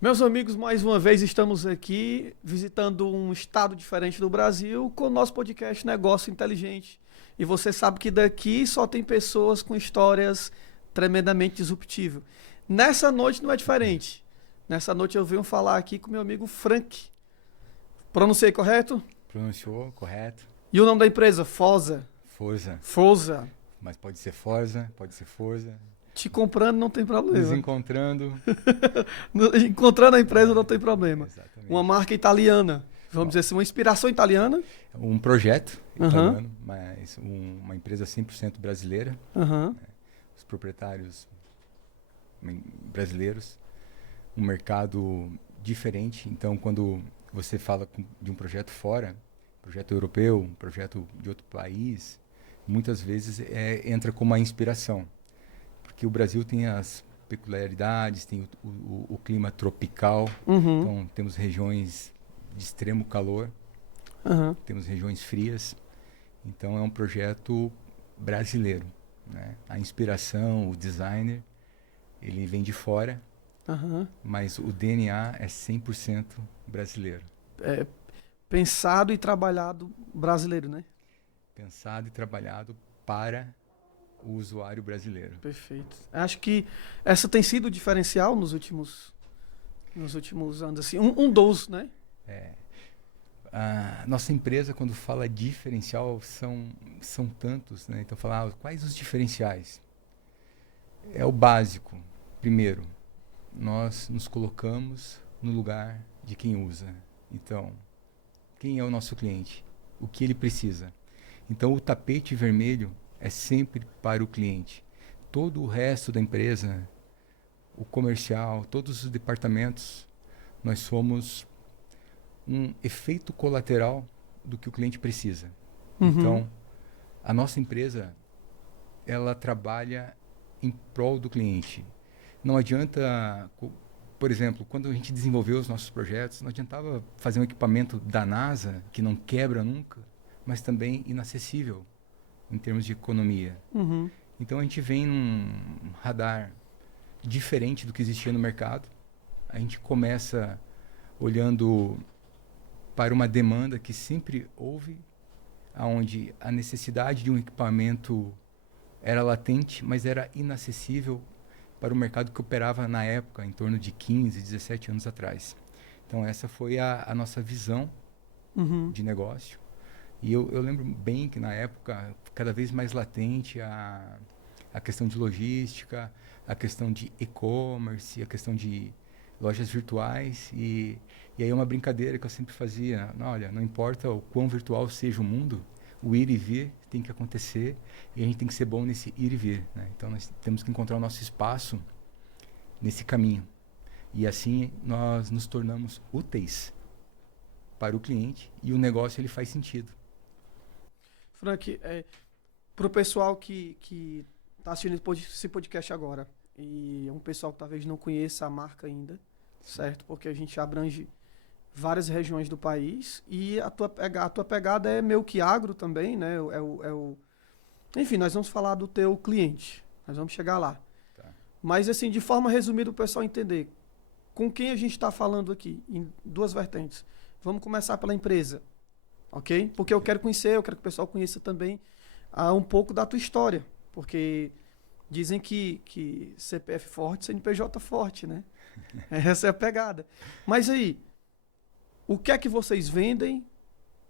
Meus amigos, mais uma vez estamos aqui visitando um estado diferente do Brasil com o nosso podcast Negócio Inteligente. E você sabe que daqui só tem pessoas com histórias tremendamente disruptivas. Nessa noite não é diferente. Nessa noite eu venho falar aqui com meu amigo Frank. Pronunciei correto? Pronunciou, correto. E o nome da empresa? Fosa. Forza. Forza. Mas pode ser Forza, pode ser Forza. Te comprando não tem Nos problema. encontrando. Encontrando a empresa não tem problema. Uma Exatamente. marca italiana. Vamos Bom, dizer assim, uma inspiração italiana. um projeto Aham, italiano, mas uma empresa 100% brasileira. aham. Os proprietários brasileiros. Um mercado diferente. Então, quando você fala de um projeto fora, projeto europeu, um projeto de outro país, muitas vezes entra como uma inspiração. Porque o Brasil tem as peculiaridades, tem o clima tropical, Uhum, então temos regiões de extremo calor, aham, temos regiões frias, então é um projeto brasileiro, né? A inspiração, o designer, ele vem de fora, aham. mas o DNA é 100% brasileiro, É, pensado e trabalhado brasileiro, né? pensado e trabalhado para o usuário brasileiro. Perfeito. Acho que essa tem sido o diferencial nos últimos anos, assim. Um dos, né? A nossa empresa, quando fala diferencial, são tantos, né? Então, falar quais os diferenciais? É o básico. Primeiro, nós nos colocamos no lugar de quem usa. Então, quem é o nosso cliente? O que ele precisa? Então, o tapete vermelho é sempre para o cliente. Todo o resto da empresa, o comercial, todos os departamentos, nós somos um efeito colateral do que o cliente precisa. Uhum, Então, a nossa empresa, ela trabalha em prol do cliente. Não adianta, por exemplo, quando a gente desenvolveu os nossos projetos, não adiantava fazer um equipamento da NASA que não quebra nunca, mas também inacessível em termos de economia. uhum, Então a gente vem num radar diferente do que existia no mercado. A gente começa olhando para uma demanda que sempre houve, aonde a necessidade de um equipamento era latente, mas era inacessível para o mercado que operava na época, em torno de 15, 17 anos atrás. Então essa foi a nossa visão uhum. de negócio. E eu lembro bem que na época, cada vez mais latente a questão de logística, a questão de e-commerce, a questão de lojas virtuais. E aí uma brincadeira que eu sempre fazia, olha, não importa o quão virtual seja o mundo, o ir e vir tem que acontecer e a gente tem que ser bom nesse ir e vir, né? Então nós temos que encontrar o nosso espaço nesse caminho. E assim nós nos tornamos úteis para o cliente e o negócio ele faz sentido. Frank, pro pessoal que tá assistindo esse podcast agora, e é um pessoal que talvez não conheça a marca ainda, Sim. certo? Porque a gente abrange várias regiões do país e a tua pegada é meio que agro também, né? Enfim, nós vamos falar do teu cliente. Nós vamos chegar lá. Tá. Mas, assim, de forma resumida, o pessoal entender com quem a gente está falando aqui, em duas vertentes. Vamos começar pela empresa, ok? Porque eu Ok. quero conhecer, eu quero que o pessoal conheça também um pouco da tua história. Porque dizem que CPF forte, CNPJ forte, né? Essa é a pegada. Mas aí, o que é que vocês vendem?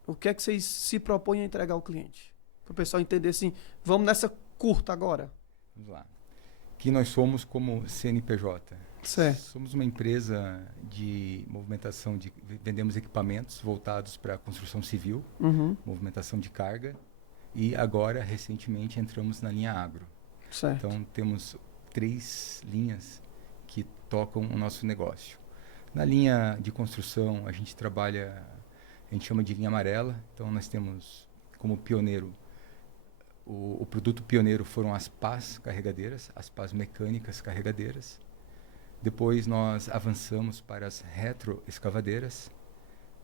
O que é que vocês se propõem a entregar ao cliente? Para o pessoal entender assim, vamos nessa curta agora. Vamos lá. Que nós somos como CNPJ. Certo. Somos uma empresa de movimentação de vendemos equipamentos voltados para a construção civil, Uhum. movimentação de carga e agora recentemente entramos na linha agro. Certo. Então temos 3 linhas que tocam o nosso negócio. Na linha de construção a gente trabalha, a gente chama de linha amarela. Então nós temos como pioneiro o produto pioneiro foram as pás carregadeiras, as pás mecânicas carregadeiras. Depois nós avançamos para as retroescavadeiras.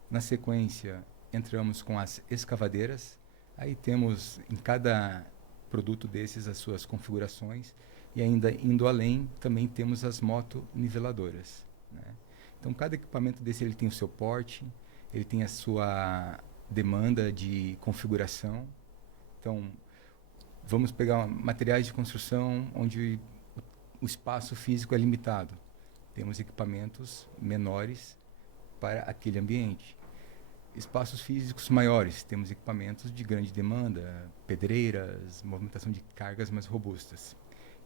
Na sequência, entramos com as escavadeiras. Aí temos em cada produto desses as suas configurações. E ainda indo além, também temos as motoniveladoras, né? Então, cada equipamento desse ele tem o seu porte, ele tem a sua demanda de configuração. Então, vamos pegar materiais de construção onde o espaço físico é limitado. Temos equipamentos menores para aquele ambiente. Espaços físicos maiores, temos equipamentos de grande demanda, pedreiras, movimentação de cargas mais robustas.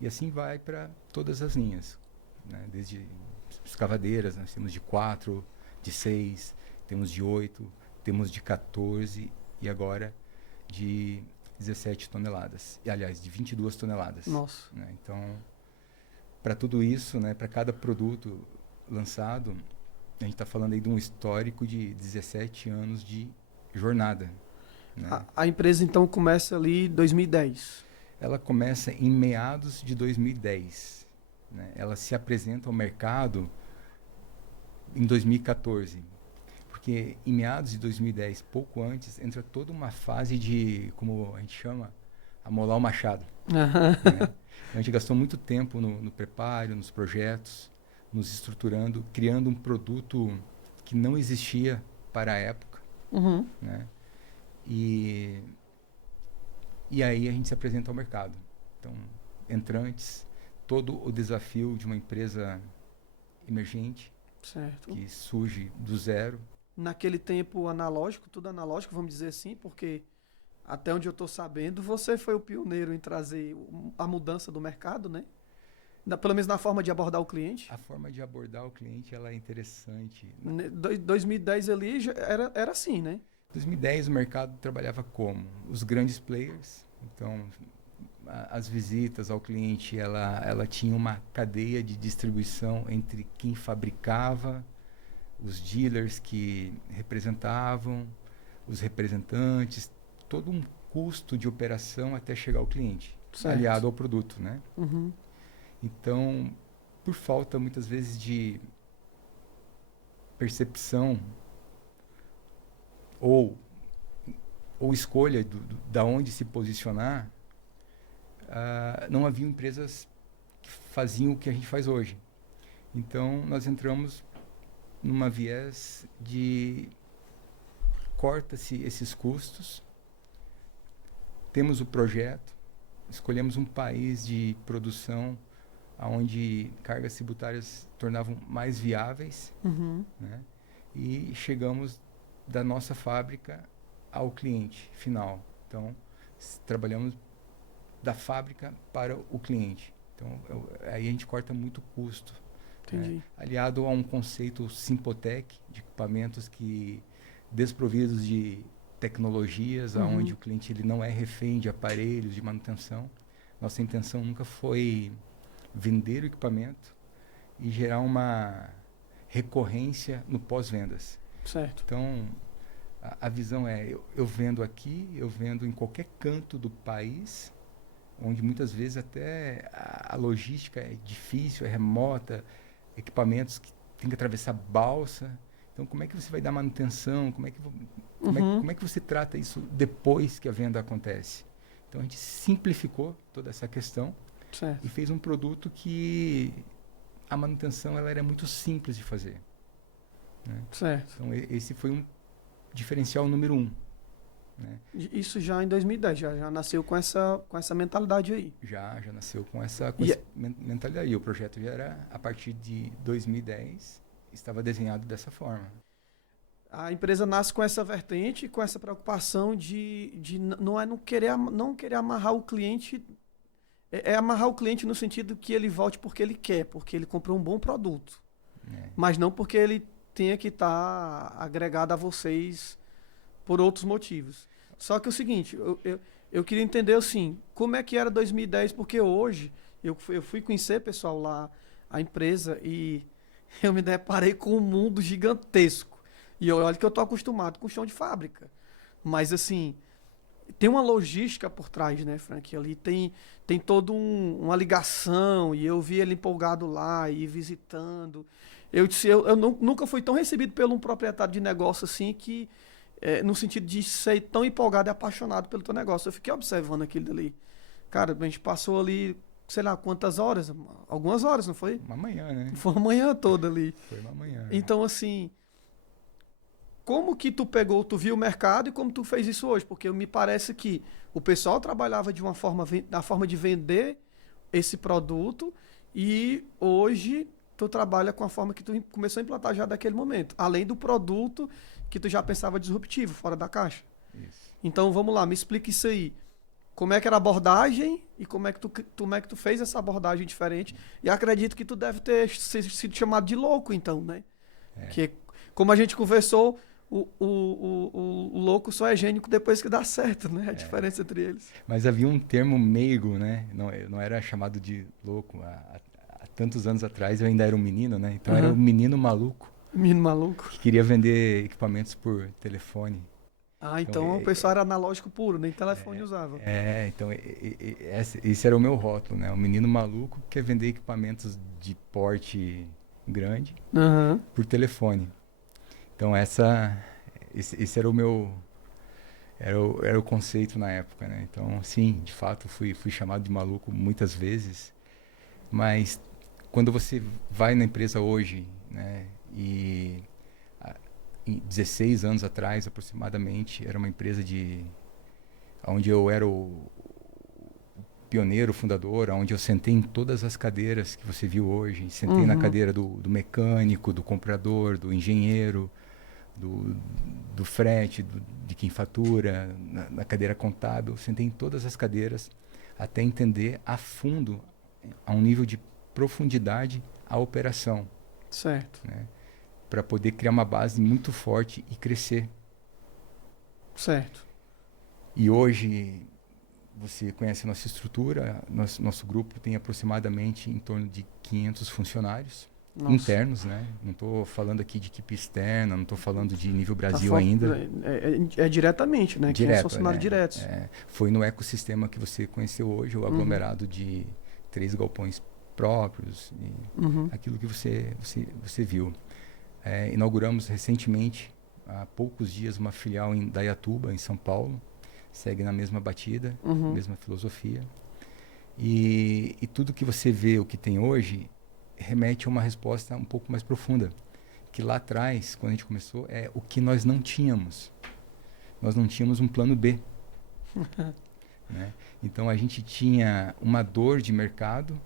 E assim vai para todas as linhas, né? Desde escavadeiras, nós temos de 4, de 6, temos de 8, temos de 14 e agora de 17 toneladas. E, aliás, de 22 toneladas. Nossa. Né? Então, para tudo isso, né, para cada produto lançado, a gente está falando aí de um histórico de 17 anos de jornada. Né? A empresa, então, começa ali em 2010. Ela começa em meados de 2010. Né? Ela se apresenta ao mercado em 2014. Porque em meados de 2010, pouco antes, entra toda uma fase de, como a gente chama, amolar o machado. Né? A gente gastou muito tempo no preparo, nos projetos, nos estruturando, criando um produto que não existia para a época. Né? E aí a gente se apresenta ao mercado. Então, entrantes, todo o desafio de uma empresa emergente, certo, que surge do zero. Naquele tempo analógico, tudo analógico, vamos dizer assim, porque até onde eu estou sabendo, você foi o pioneiro em trazer a mudança do mercado, né? Pelo menos na forma de abordar o cliente. A forma de abordar o cliente ela é interessante. 2010 ali já era assim, né? Em 2010 o mercado trabalhava como? Os grandes players. Então, as visitas ao cliente, ela tinha uma cadeia de distribuição entre quem fabricava, os dealers que representavam, os representantes, todo um custo de operação até chegar ao cliente, certo, aliado ao produto, né? Então, por falta muitas vezes de percepção ou escolha da onde se posicionar, não havia empresas que faziam o que a gente faz hoje. Então, nós entramos numa viés de corta-se esses custos, temos o projeto, escolhemos um país de produção onde cargas tributárias tornavam mais viáveis, né? E chegamos da nossa fábrica ao cliente final. Então, trabalhamos da fábrica para o cliente. Então, aí a gente corta muito custo. Entendi. Aliado a um conceito Simpotec, de equipamentos que desprovidos de tecnologias, onde o cliente ele não é refém de aparelhos de manutenção. Nossa intenção nunca foi vender o equipamento e gerar uma recorrência no pós-vendas. Certo. Então, a visão é, eu vendo aqui, eu vendo em qualquer canto do país, onde muitas vezes até a logística é difícil, é remota, equipamentos que tem que atravessar balsa. Então, como é que você vai dar manutenção? Como é que você trata isso depois que a venda acontece? Então, a gente simplificou toda essa questão, certo, e fez um produto que a manutenção ela era muito simples de fazer. Né? Certo. Então, esse foi um diferencial número 1. Né? Isso já em 2010, já nasceu com essa mentalidade aí. Já nasceu com essa mentalidade. E o projeto já era, a partir de 2010, estava desenhado dessa forma. A empresa nasce com essa vertente, com essa preocupação de não querer amarrar o cliente, é amarrar o cliente no sentido que ele volte porque ele quer, porque ele comprou um bom produto. Mas não porque ele tenha que estar agregado a vocês por outros motivos. Só que é o seguinte, eu queria entender assim, como é que era 2010, porque hoje eu fui conhecer, pessoal, lá a empresa e eu me deparei com um mundo gigantesco. E olha que eu estou acostumado com chão de fábrica. Mas assim, tem uma logística por trás, né, Frank? Ali tem toda uma ligação, e eu vi ele empolgado lá, e visitando. Eu disse, eu nunca fui tão recebido por um proprietário de negócio assim, que no sentido de ser tão empolgado e apaixonado pelo teu negócio. Eu fiquei observando aquilo dali. Cara, a gente passou ali sei lá, quantas horas? Algumas horas, não foi? Uma manhã, né? Foi uma manhã toda ali. Foi uma manhã. Então, assim, como que tu viu o mercado e como tu fez isso hoje? Porque me parece que o pessoal trabalhava de uma forma, da forma de vender esse produto e hoje tu trabalha com a forma que tu começou a implantar já daquele momento, além do produto que tu já pensava disruptivo, fora da caixa. Isso. Então, vamos lá, me explica isso aí. Como é que era a abordagem e como é que tu fez essa abordagem diferente? E acredito que tu deve ter sido chamado de louco, então, né? É. Que, como a gente conversou, o louco só é gênio depois que dá certo, né? A diferença entre eles. Mas havia um termo meigo, né? Não, eu não era chamado de louco. Há tantos anos atrás eu ainda era um menino, né? Então era um menino maluco Menino maluco. que queria vender equipamentos por telefone. Ah, então o pessoal era analógico puro, nem telefone usava. Então esse era o meu rótulo, né? O menino maluco que quer vender equipamentos de porte grande Aham. por telefone. Então esse era o meu era o conceito na época, né? Então sim, de fato fui chamado de maluco muitas vezes, mas quando você vai na empresa hoje, né? E 16 anos atrás, aproximadamente, era uma empresa onde eu era o pioneiro, fundador, onde eu sentei em todas as cadeiras que você viu hoje. Sentei na cadeira do mecânico, do comprador, do engenheiro, do frete, de quem fatura, na cadeira contábil. Sentei em todas as cadeiras até entender a fundo, a um nível de profundidade, a operação. Certo. Né? Para poder criar uma base muito forte e crescer. Certo. E hoje, você conhece a nossa estrutura, nosso grupo tem aproximadamente em torno de 500 funcionários internos, né? Não estou falando aqui de equipe externa, não estou falando de nível Brasil ainda. É diretamente, né? Direto, 500 funcionários diretos. Foi no ecossistema que você conheceu hoje, o aglomerado de 3 galpões próprios, aquilo que você viu. Inauguramos recentemente, há poucos dias, uma filial em Dayatuba, em São Paulo. Segue na mesma batida, mesma filosofia. E tudo que você vê, o que tem hoje, remete a uma resposta um pouco mais profunda. Que lá atrás, quando a gente começou, é o que nós não tínhamos. Nós não tínhamos um plano B. Né? Então a gente tinha uma dor de mercado,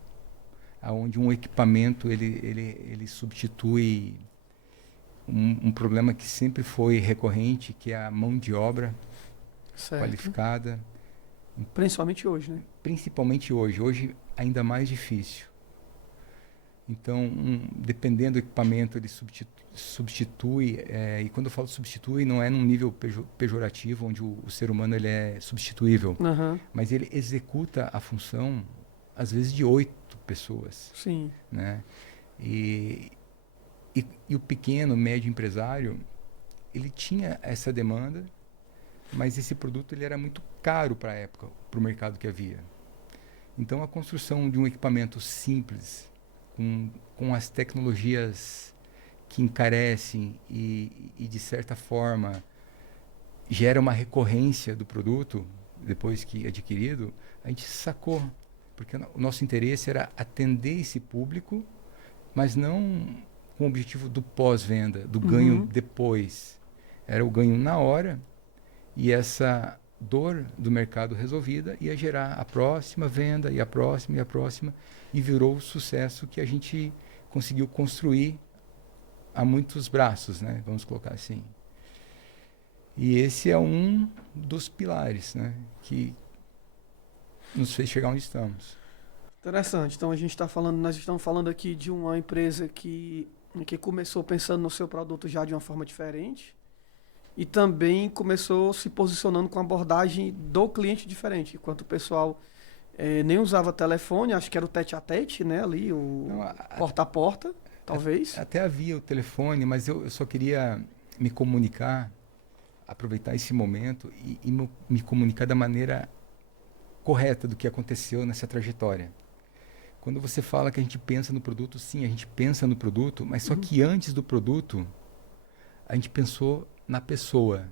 onde um equipamento ele substitui um problema que sempre foi recorrente, que é a mão de obra qualificada. Principalmente hoje, né? Principalmente hoje. Hoje ainda mais difícil. Então, dependendo do equipamento, ele substitui, e quando eu falo substitui, não é num nível pejorativo, onde o ser humano ele é substituível, mas ele executa a função, às vezes, de 8 pessoas. Sim. Né? E o pequeno, médio empresário, ele tinha essa demanda, mas esse produto ele era muito caro para a época, para o mercado que havia. Então, a construção de um equipamento simples, com as tecnologias que encarecem e, de certa forma, gera uma recorrência do produto, depois que adquirido, a gente sacou. Porque o nosso interesse era atender esse público, mas não com o objetivo do pós-venda, do ganho depois. Era o ganho na hora, e essa dor do mercado resolvida ia gerar a próxima venda, e a próxima, e virou o sucesso que a gente conseguiu construir a muitos braços, né? Vamos colocar assim. E esse é um dos pilares, né? Que nos fez chegar onde estamos. Interessante. Então nós estamos falando aqui de uma empresa que começou pensando no seu produto já de uma forma diferente e também começou se posicionando com a abordagem do cliente diferente. Enquanto o pessoal nem usava telefone, acho que era o tete-a-tete, né? Ali, porta a porta, talvez. Até havia o telefone, mas eu só queria me comunicar, aproveitar esse momento e me comunicar da maneira correta do que aconteceu nessa trajetória. Quando você fala que a gente pensa no produto, sim, a gente pensa no produto, mas só que antes do produto, a gente pensou na pessoa,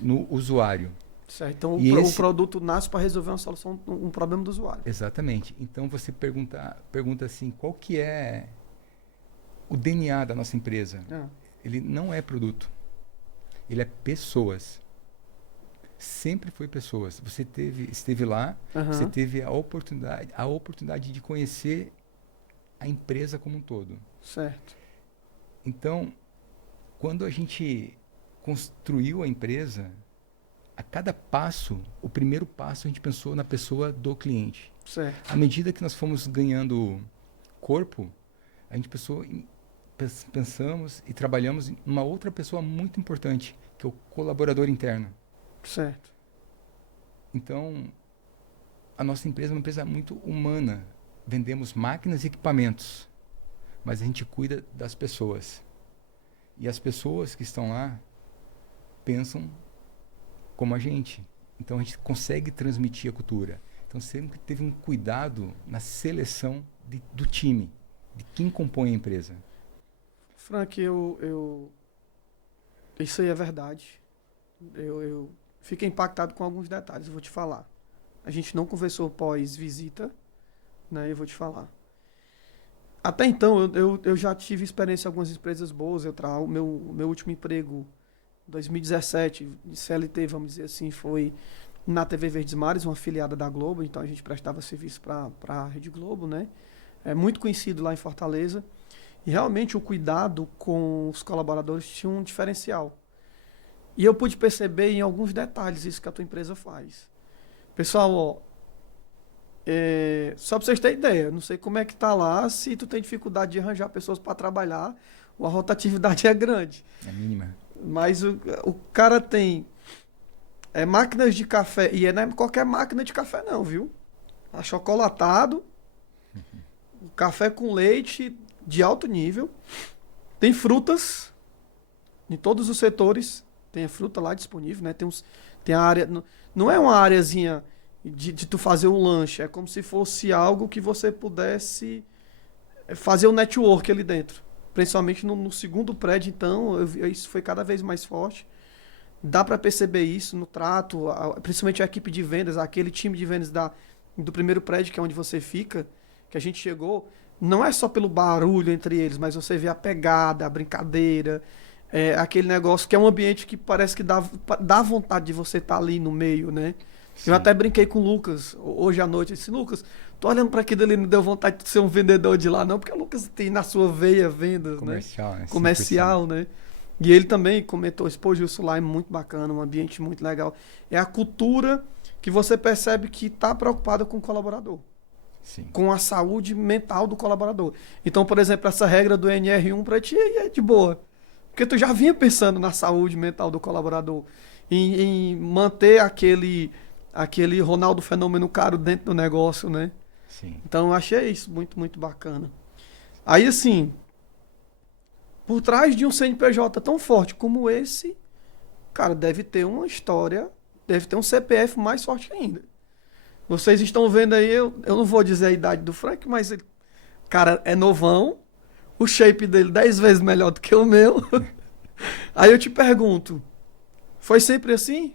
no usuário. Certo. Então, E o produto nasce para resolver uma solução, um problema do usuário. Exatamente. Então, você pergunta assim, qual que é o DNA da nossa empresa? Ele não é produto. Ele é pessoas. Sempre foi pessoas. Você esteve lá, você teve a oportunidade de conhecer a empresa como um todo. Certo. Então, quando a gente construiu a empresa, a cada passo, o primeiro passo a gente pensou na pessoa do cliente. Certo. À medida que nós fomos ganhando corpo, a gente pensamos e trabalhamos em uma outra pessoa muito importante, que é o colaborador interno. Certo. Então, a nossa empresa é uma empresa muito humana. Vendemos máquinas e equipamentos, mas a gente cuida das pessoas. E as pessoas que estão lá pensam como a gente. Então, a gente consegue transmitir a cultura. Então, sempre teve um cuidado na seleção do time, de quem compõe a empresa. Frank, isso aí é verdade. Eu fiquei impactado com alguns detalhes, eu vou te falar. A gente não conversou pós-visita, né? Eu vou te falar. Até então, eu já tive experiência em algumas empresas boas. O meu último emprego, 2017, de CLT, vamos dizer assim, foi na TV Verdes Mares, uma afiliada da Globo. Então, a gente prestava serviço para a Rede Globo, né? É muito conhecido lá em Fortaleza. E realmente o cuidado com os colaboradores tinha um diferencial. E eu pude perceber em alguns detalhes isso que a tua empresa faz. Pessoal, ó, só para vocês terem ideia, não sei como é que tá lá, se tu tem dificuldade de arranjar pessoas para trabalhar, a rotatividade é grande. É mínima. Mas o cara tem máquinas de café, e não é qualquer máquina de café não, viu? Achocolatado, café com leite de alto nível, tem frutas em todos os setores, tem a fruta lá disponível, né? Tem a área, não é uma areazinha de tu fazer um lanche, é como se fosse algo que você pudesse fazer um network ali dentro. Principalmente no segundo prédio, então, isso foi cada vez mais forte. Dá para perceber isso no trato, principalmente a equipe de vendas, aquele time de vendas do primeiro prédio, que é onde você fica, que a gente chegou, não é só pelo barulho entre eles, mas você vê a pegada, a brincadeira, aquele negócio que é um ambiente que parece que dá vontade de você estar ali no meio, né? Sim. Eu até brinquei com o Lucas hoje à noite. Eu disse, Lucas, tô olhando para aquilo ali, não deu vontade de ser um vendedor de lá, não, porque o Lucas tem na sua veia vendas, comercial, né? Comercial, né? E ele também comentou, pô, Gilson, lá é muito bacana, um ambiente muito legal. É a cultura que você percebe que está preocupada com o colaborador. Sim. Com a saúde mental do colaborador. Então, por exemplo, essa regra do NR1 para ti é de boa. Porque tu já vinha pensando na saúde mental do colaborador. Em manter aquele Ronaldo Fenômeno caro dentro do negócio, né? Sim. Então, eu achei isso muito, muito bacana. Aí, assim, por trás de um CNPJ tão forte como esse, cara, deve ter uma história, deve ter um CPF mais forte ainda. Vocês estão vendo aí, eu não vou dizer a idade do Frank, mas ele, cara, é novão, o shape dele 10 vezes melhor do que o meu. Aí eu te pergunto, foi sempre assim?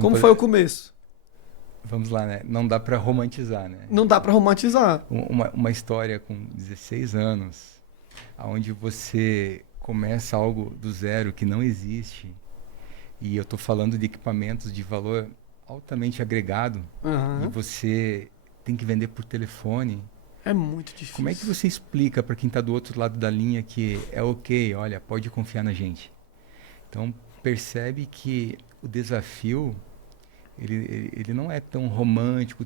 Como foi o começo? Vamos lá, né? Não dá para romantizar, né? Não dá para romantizar. Uma história com 16 anos, onde você começa algo do zero que não existe, e eu estou falando de equipamentos de valor altamente agregado, e você tem que vender por telefone. É muito difícil. Como é que você explica para quem está do outro lado da linha que é ok, olha, pode confiar na gente? Então, percebe que o desafio, ele não é tão romântico,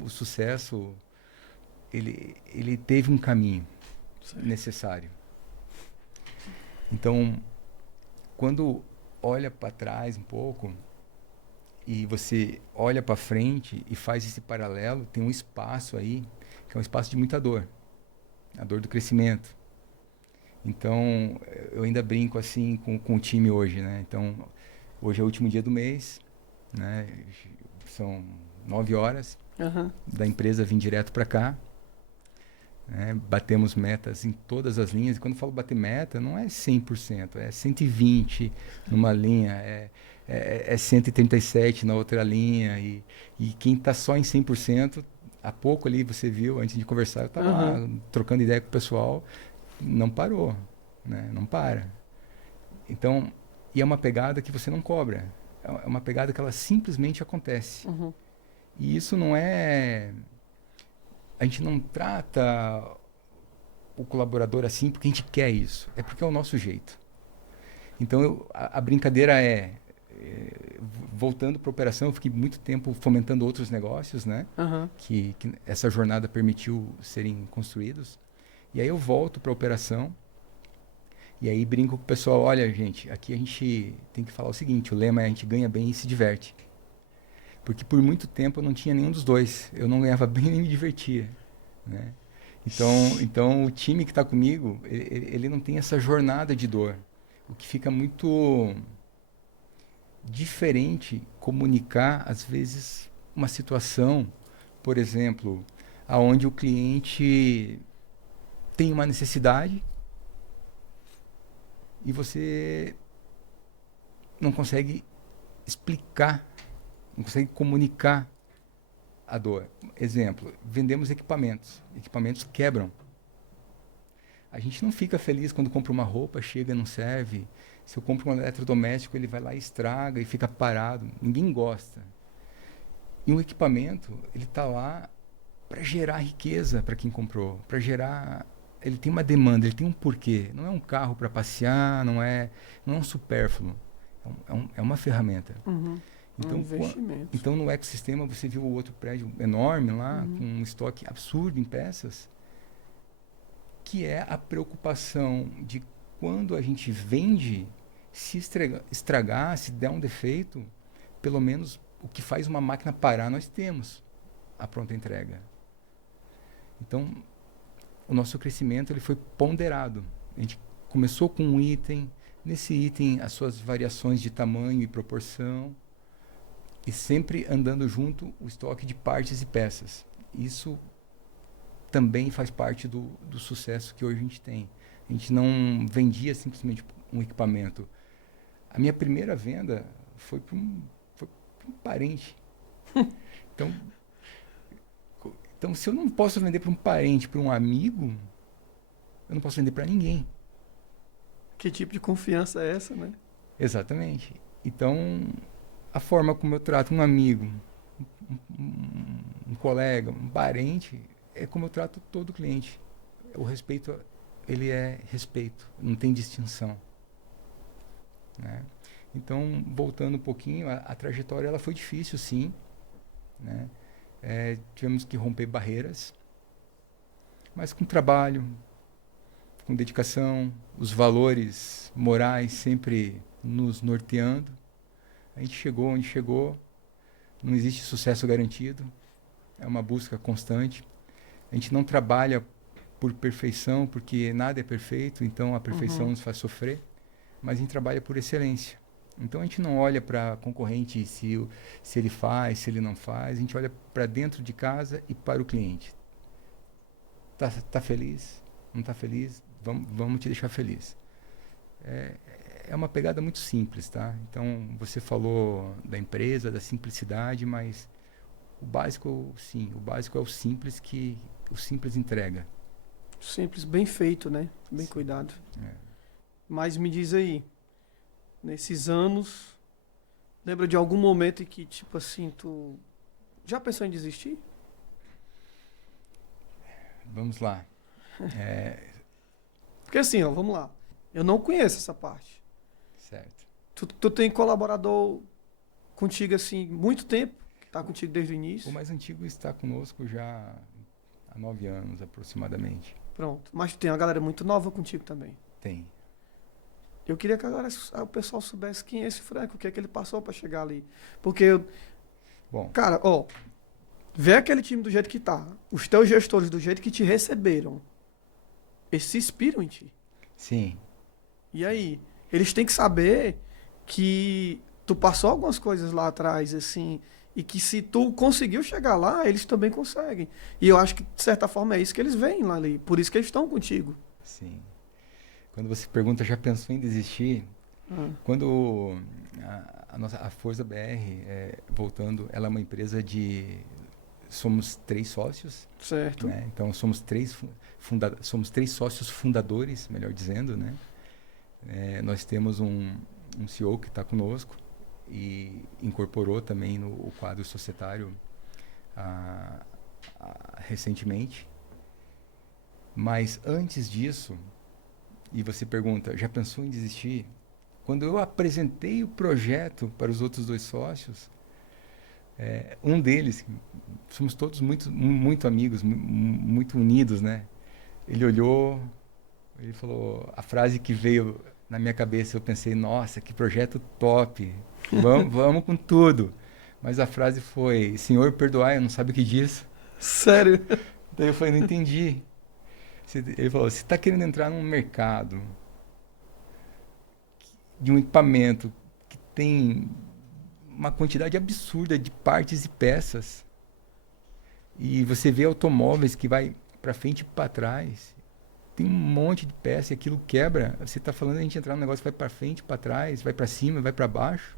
o sucesso, ele teve um caminho necessário. Então, quando olha para trás um pouco e você olha para frente e faz esse paralelo, tem um espaço aí que é um espaço de muita dor, a dor do crescimento. Então, eu ainda brinco assim com o time hoje, né? Então, hoje é o último dia do mês, né? São 9 horas da empresa, vim direto para cá. Batemos metas em todas as linhas. E quando eu falo bater meta, não é 100%, é 120% numa linha. é 137 na outra linha. E quem está só em 100%, há pouco ali você viu, antes de conversar, eu estava lá trocando ideia com o pessoal, não parou, né? Não para. Então, e é uma pegada que você não cobra. É uma pegada que ela simplesmente acontece. E isso não é... A gente não trata o colaborador assim porque a gente quer isso. É porque é o nosso jeito. Então, a brincadeira voltando para a operação, eu fiquei muito tempo fomentando outros negócios, né? Que essa jornada permitiu serem construídos. E aí eu volto para a operação. E aí brinco com o pessoal, olha, gente, aqui a gente tem que falar o seguinte, o lema é a gente ganha bem e se diverte. Porque por muito tempo eu não tinha nenhum dos dois. Eu não ganhava bem nem me divertia, né? Então o time que está comigo, ele não tem essa jornada de dor. O que fica muito diferente comunicar, às vezes, uma situação, por exemplo, aonde o cliente tem uma necessidade e você não consegue explicar, não consegue comunicar a dor. Exemplo, vendemos equipamentos. Equipamentos quebram. A gente não fica feliz quando compra uma roupa, chega e não serve. Se eu compro um eletrodoméstico, ele vai lá e estraga e fica parado. Ninguém gosta. E um equipamento, ele está lá para gerar riqueza para quem comprou, para gerar... Ele tem uma demanda, ele tem um porquê. Não é um carro para passear, não é um supérfluo. É uma ferramenta. Então, um investimento. Então, no ecossistema, você viu o outro prédio enorme lá, com um estoque absurdo em peças, que é a preocupação de quando a gente vende, se estragar, se der um defeito, pelo menos o que faz uma máquina parar, nós temos a pronta entrega. Então, o nosso crescimento ele foi ponderado. A gente começou com um item, nesse item as suas variações de tamanho e proporção, e sempre andando junto o estoque de partes e peças. Isso também faz parte do sucesso que hoje a gente tem. A gente não vendia simplesmente um equipamento. A minha primeira venda foi para um parente. Então, se eu não posso vender para um parente, para um amigo, eu não posso vender para ninguém. Que tipo de confiança é essa, né? Exatamente. Então, a forma como eu trato um amigo, um colega, um parente, é como eu trato todo cliente. O respeito, ele é respeito, não tem distinção, né? Então, voltando um pouquinho, a trajetória ela foi difícil, sim, né? Tivemos que romper barreiras, mas com trabalho, com dedicação, os valores morais sempre nos norteando, a gente chegou onde chegou. Não existe sucesso garantido, é uma busca constante. A gente não trabalha por perfeição, porque nada é perfeito, então a perfeição nos faz sofrer, mas a gente trabalha por excelência. Então a gente não olha para concorrente se ele faz, se ele não faz, a gente olha para dentro de casa e para o cliente. Tá feliz? Não está feliz? Vamos te deixar feliz. É uma pegada muito simples, tá? Então você falou da empresa, da simplicidade, mas o básico, sim, o básico é o simples que o simples entrega. Simples, bem feito, né? Bem cuidado. Mas me diz aí, nesses anos, lembra de algum momento em que, tipo assim, tu já pensou em desistir? Vamos lá. Porque assim, ó, vamos lá. Eu não conheço essa parte. Certo. Tu tem colaborador contigo, assim, muito tempo? Que tá contigo desde o início? O mais antigo está conosco já há 9 anos, aproximadamente. Pronto. Mas tem uma galera muito nova contigo também. Tem. Eu queria que agora o pessoal soubesse quem é esse Franco, o que é que ele passou para chegar ali. Porque, Bom, cara, ó, vê aquele time do jeito que tá, os teus gestores do jeito que te receberam, eles se inspiram em ti. sim. E aí, eles têm que saber que tu passou algumas coisas lá atrás, assim, e que se tu conseguiu chegar lá, eles também conseguem. E eu acho que, de certa forma, é isso que eles veem lá ali, por isso que eles estão contigo. Sim. Quando você pergunta, já pensou em desistir? Quando a Forza BR, voltando, ela é uma empresa somos 3 sócios. Certo. Né? Então, somos 3 sócios fundadores, melhor dizendo, né? Nós temos um CEO que está conosco e incorporou também no quadro societário recentemente. Mas antes disso, e você pergunta, já pensou em desistir? Quando eu apresentei o projeto para os outros 2 sócios, um deles, somos todos muito, muito amigos, muito unidos, né? Ele olhou, ele falou, a frase que veio na minha cabeça, eu pensei, nossa, que projeto top, vamos com tudo. Mas a frase foi, Senhor, perdoai, eu não sabe o que diz. Sério? Daí eu falei, não entendi. Ele falou, você está querendo entrar num mercado de um equipamento que tem uma quantidade absurda de partes e peças, e você vê automóveis que vai para frente e para trás, tem um monte de peça e aquilo quebra. Você está falando a gente entrar num negócio que vai para frente, para trás, vai para cima, vai para baixo?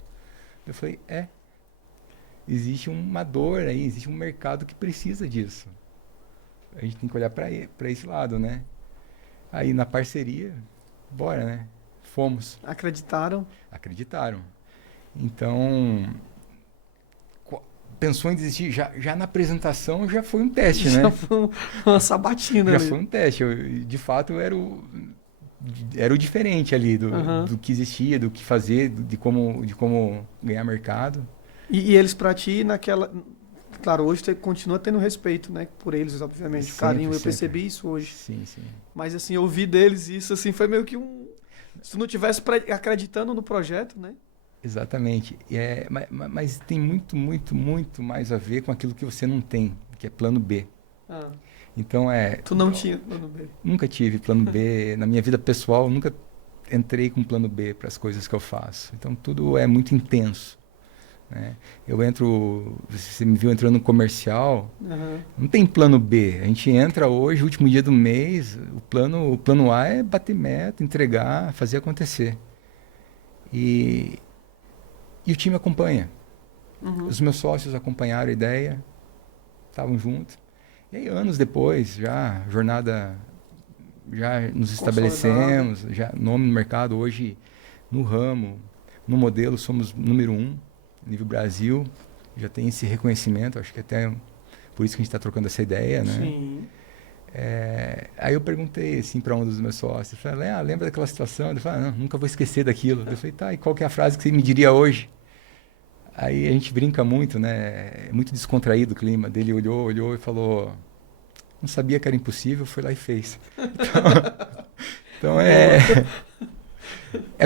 Eu falei, existe uma dor aí, existe um mercado que precisa disso. A gente tem que olhar para esse lado, né? Aí na parceria, bora, né? Fomos. Acreditaram? Acreditaram. Então, pensou em desistir? Já na apresentação já foi um teste, né? Já foi uma sabatina. Já foi um teste. De fato, era o diferente ali do que existia, do que fazer, de como ganhar mercado. E eles para ti, naquela... Claro, hoje você continua tendo respeito, né? Por eles, obviamente. Sempre, Carinho, eu sempre. percebi isso hoje. Sim, sim. Mas, assim, ouvir deles isso, assim, foi meio que um... Se tu não tivesse acreditando no projeto, né? Exatamente. Mas tem muito, muito, muito mais a ver com aquilo que você não tem, que é plano B. Então Tu não tinha plano B? Nunca tive plano B. Na minha vida pessoal, nunca entrei com plano B para as coisas que eu faço. Então tudo é muito intenso. Né? Você me viu entrando no comercial, não tem plano B. A gente entra hoje, último dia do mês, o plano A é bater meta, entregar, fazer acontecer. E o time acompanha. Os meus sócios acompanharam a ideia, estavam juntos. E aí, anos depois, já nos estabelecemos, já nome no mercado. Hoje, no ramo, no modelo, somos número 1, nível Brasil. Já tem esse reconhecimento, acho que até por isso que a gente está trocando essa ideia, né? Sim. Aí eu perguntei assim para um dos meus sócios, falei, lembra daquela situação? Ele falou, não, nunca vou esquecer daquilo. Eu falei, tá, e qual que é a frase que você me diria hoje? Aí a gente brinca muito, né? É muito descontraído o clima. Dele olhou e falou, não sabia que era impossível, foi lá e fez. Então é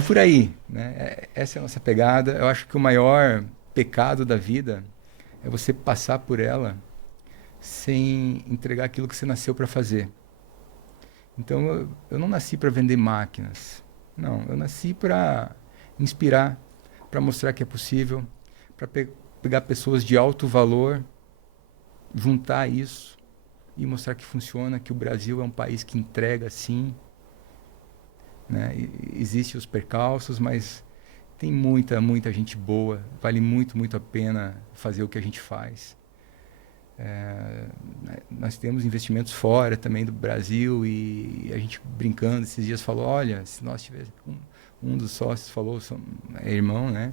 por aí, né? Essa é a nossa pegada. Eu acho que o maior pecado da vida é você passar por ela sem entregar aquilo que você nasceu para fazer. Então, eu não nasci para vender máquinas. Não, eu nasci para inspirar, para mostrar que é possível, para pegar pessoas de alto valor, juntar isso e mostrar que funciona, que o Brasil é um país que entrega sim. Né? Existem os percalços, mas tem muita, muita gente boa. Vale muito, muito a pena fazer o que a gente faz. Nós temos investimentos fora também do Brasil e a gente brincando esses dias falou, olha, se nós tivéssemos... Um dos sócios falou, é irmão, né?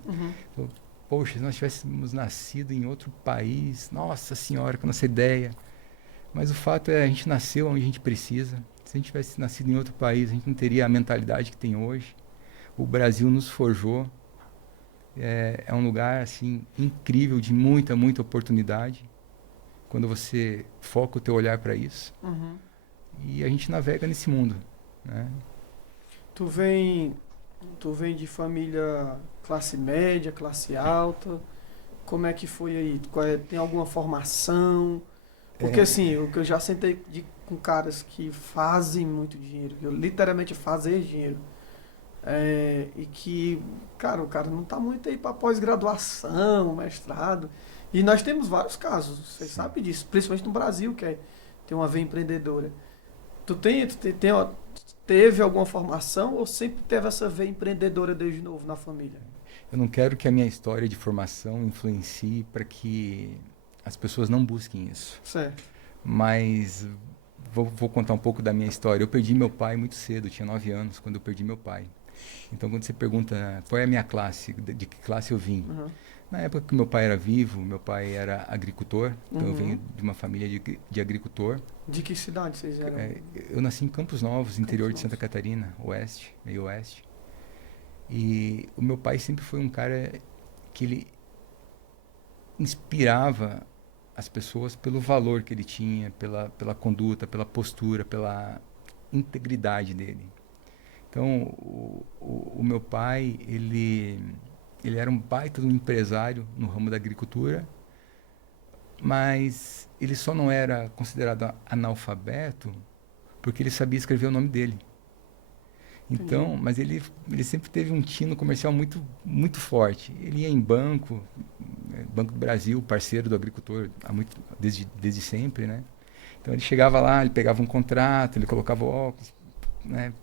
Falou, poxa, se nós tivéssemos nascido em outro país, nossa senhora, com essa ideia. Mas o fato é, a gente nasceu onde a gente precisa. Se a gente tivesse nascido em outro país, a gente não teria a mentalidade que tem hoje. O Brasil nos forjou. É um lugar assim incrível, de muita, muita oportunidade. Quando você foca o teu olhar para isso. E a gente navega nesse mundo. Né? Tu vem de família classe média, classe alta? Como é que foi aí? Tem alguma formação? Porque assim, o que eu já sentei com caras que fazem muito dinheiro, que eu literalmente fazer dinheiro. E que, cara, o cara não tá muito aí para pós-graduação, mestrado. E nós temos vários casos, vocês sabem disso, principalmente no Brasil, que tem uma veia empreendedora. Teve alguma formação ou sempre teve essa veia empreendedora desde novo na família? eu não quero que a minha história de formação influencie para que as pessoas não busquem isso. Certo. Mas vou contar um pouco da minha história. Eu perdi meu pai muito cedo, eu tinha 9 anos quando eu perdi meu pai. Então, quando você pergunta qual é a minha classe, de que classe eu vim, Uhum. na época que meu pai era vivo, meu pai era agricultor, então eu Uhum. venho de uma família de agricultor. De que cidade vocês eram? Eu nasci em Campos Novos, interior de Novos. Santa Catarina, oeste, meio oeste. E o meu pai sempre foi um cara que ele inspirava as pessoas pelo valor que ele tinha, pela conduta, pela postura, pela integridade dele. Então, o meu pai, ele era um baita de um empresário no ramo da agricultura, mas ele só não era considerado analfabeto porque ele sabia escrever o nome dele. Então, Entendi. mas ele sempre teve um tino comercial muito, muito forte. Ele ia em banco, Banco do Brasil, parceiro do agricultor desde sempre, né? Então ele chegava lá, ele pegava um contrato, ele colocava o óculos, né?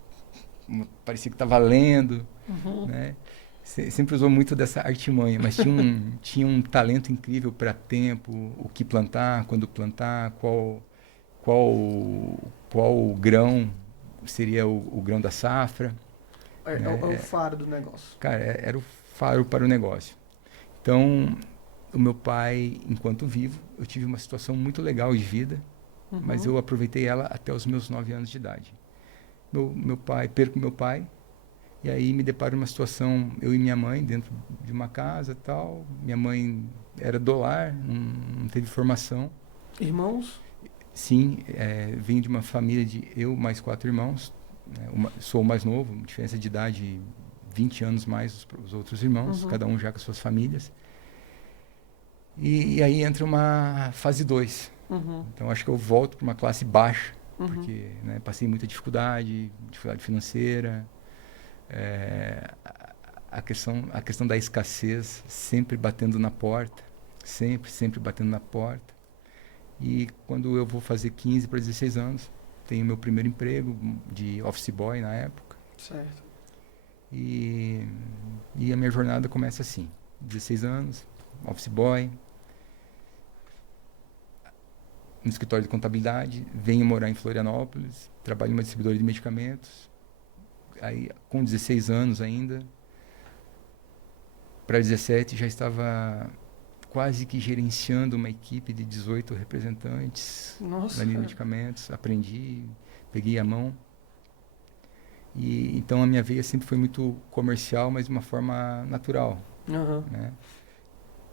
Parecia que estava lendo, Uhum. né? Sempre usou muito dessa artimanha, mas tinha um talento incrível para tempo, o que plantar, quando plantar, qual o grão seria o grão da safra. É o faro do negócio. Cara, era o faro para o negócio. Então, o meu pai, enquanto vivo, eu tive uma situação muito legal de vida, mas Uhum. eu aproveitei ela até os meus 9 anos de idade. Perco meu pai, e aí me deparo numa situação, eu e minha mãe, dentro de uma casa e tal. Minha mãe era do lar, não teve formação. Irmãos? Sim, venho de uma família de eu mais 4 irmãos. Né, sou o mais novo, diferença de idade 20 anos mais os outros irmãos, Uhum. cada um já com suas famílias. E aí entra uma fase 2. Uhum. Então acho que eu volto para uma classe baixa, Uhum. porque né, passei muita dificuldade financeira. A questão da escassez sempre batendo na porta, sempre batendo na porta. E quando eu vou fazer 15 para 16 anos, tenho meu primeiro emprego de office boy na época. Certo. E a minha jornada começa assim: 16 anos, office boy, no escritório de contabilidade, venho morar em Florianópolis, trabalho em uma distribuidora de medicamentos. Aí, com 16 anos ainda, para 17, já estava quase que gerenciando uma equipe de 18 representantes Nossa. na linha de medicamentos. Aprendi, peguei a mão. E então a minha veia sempre foi muito comercial, mas de uma forma natural, Uhum. né?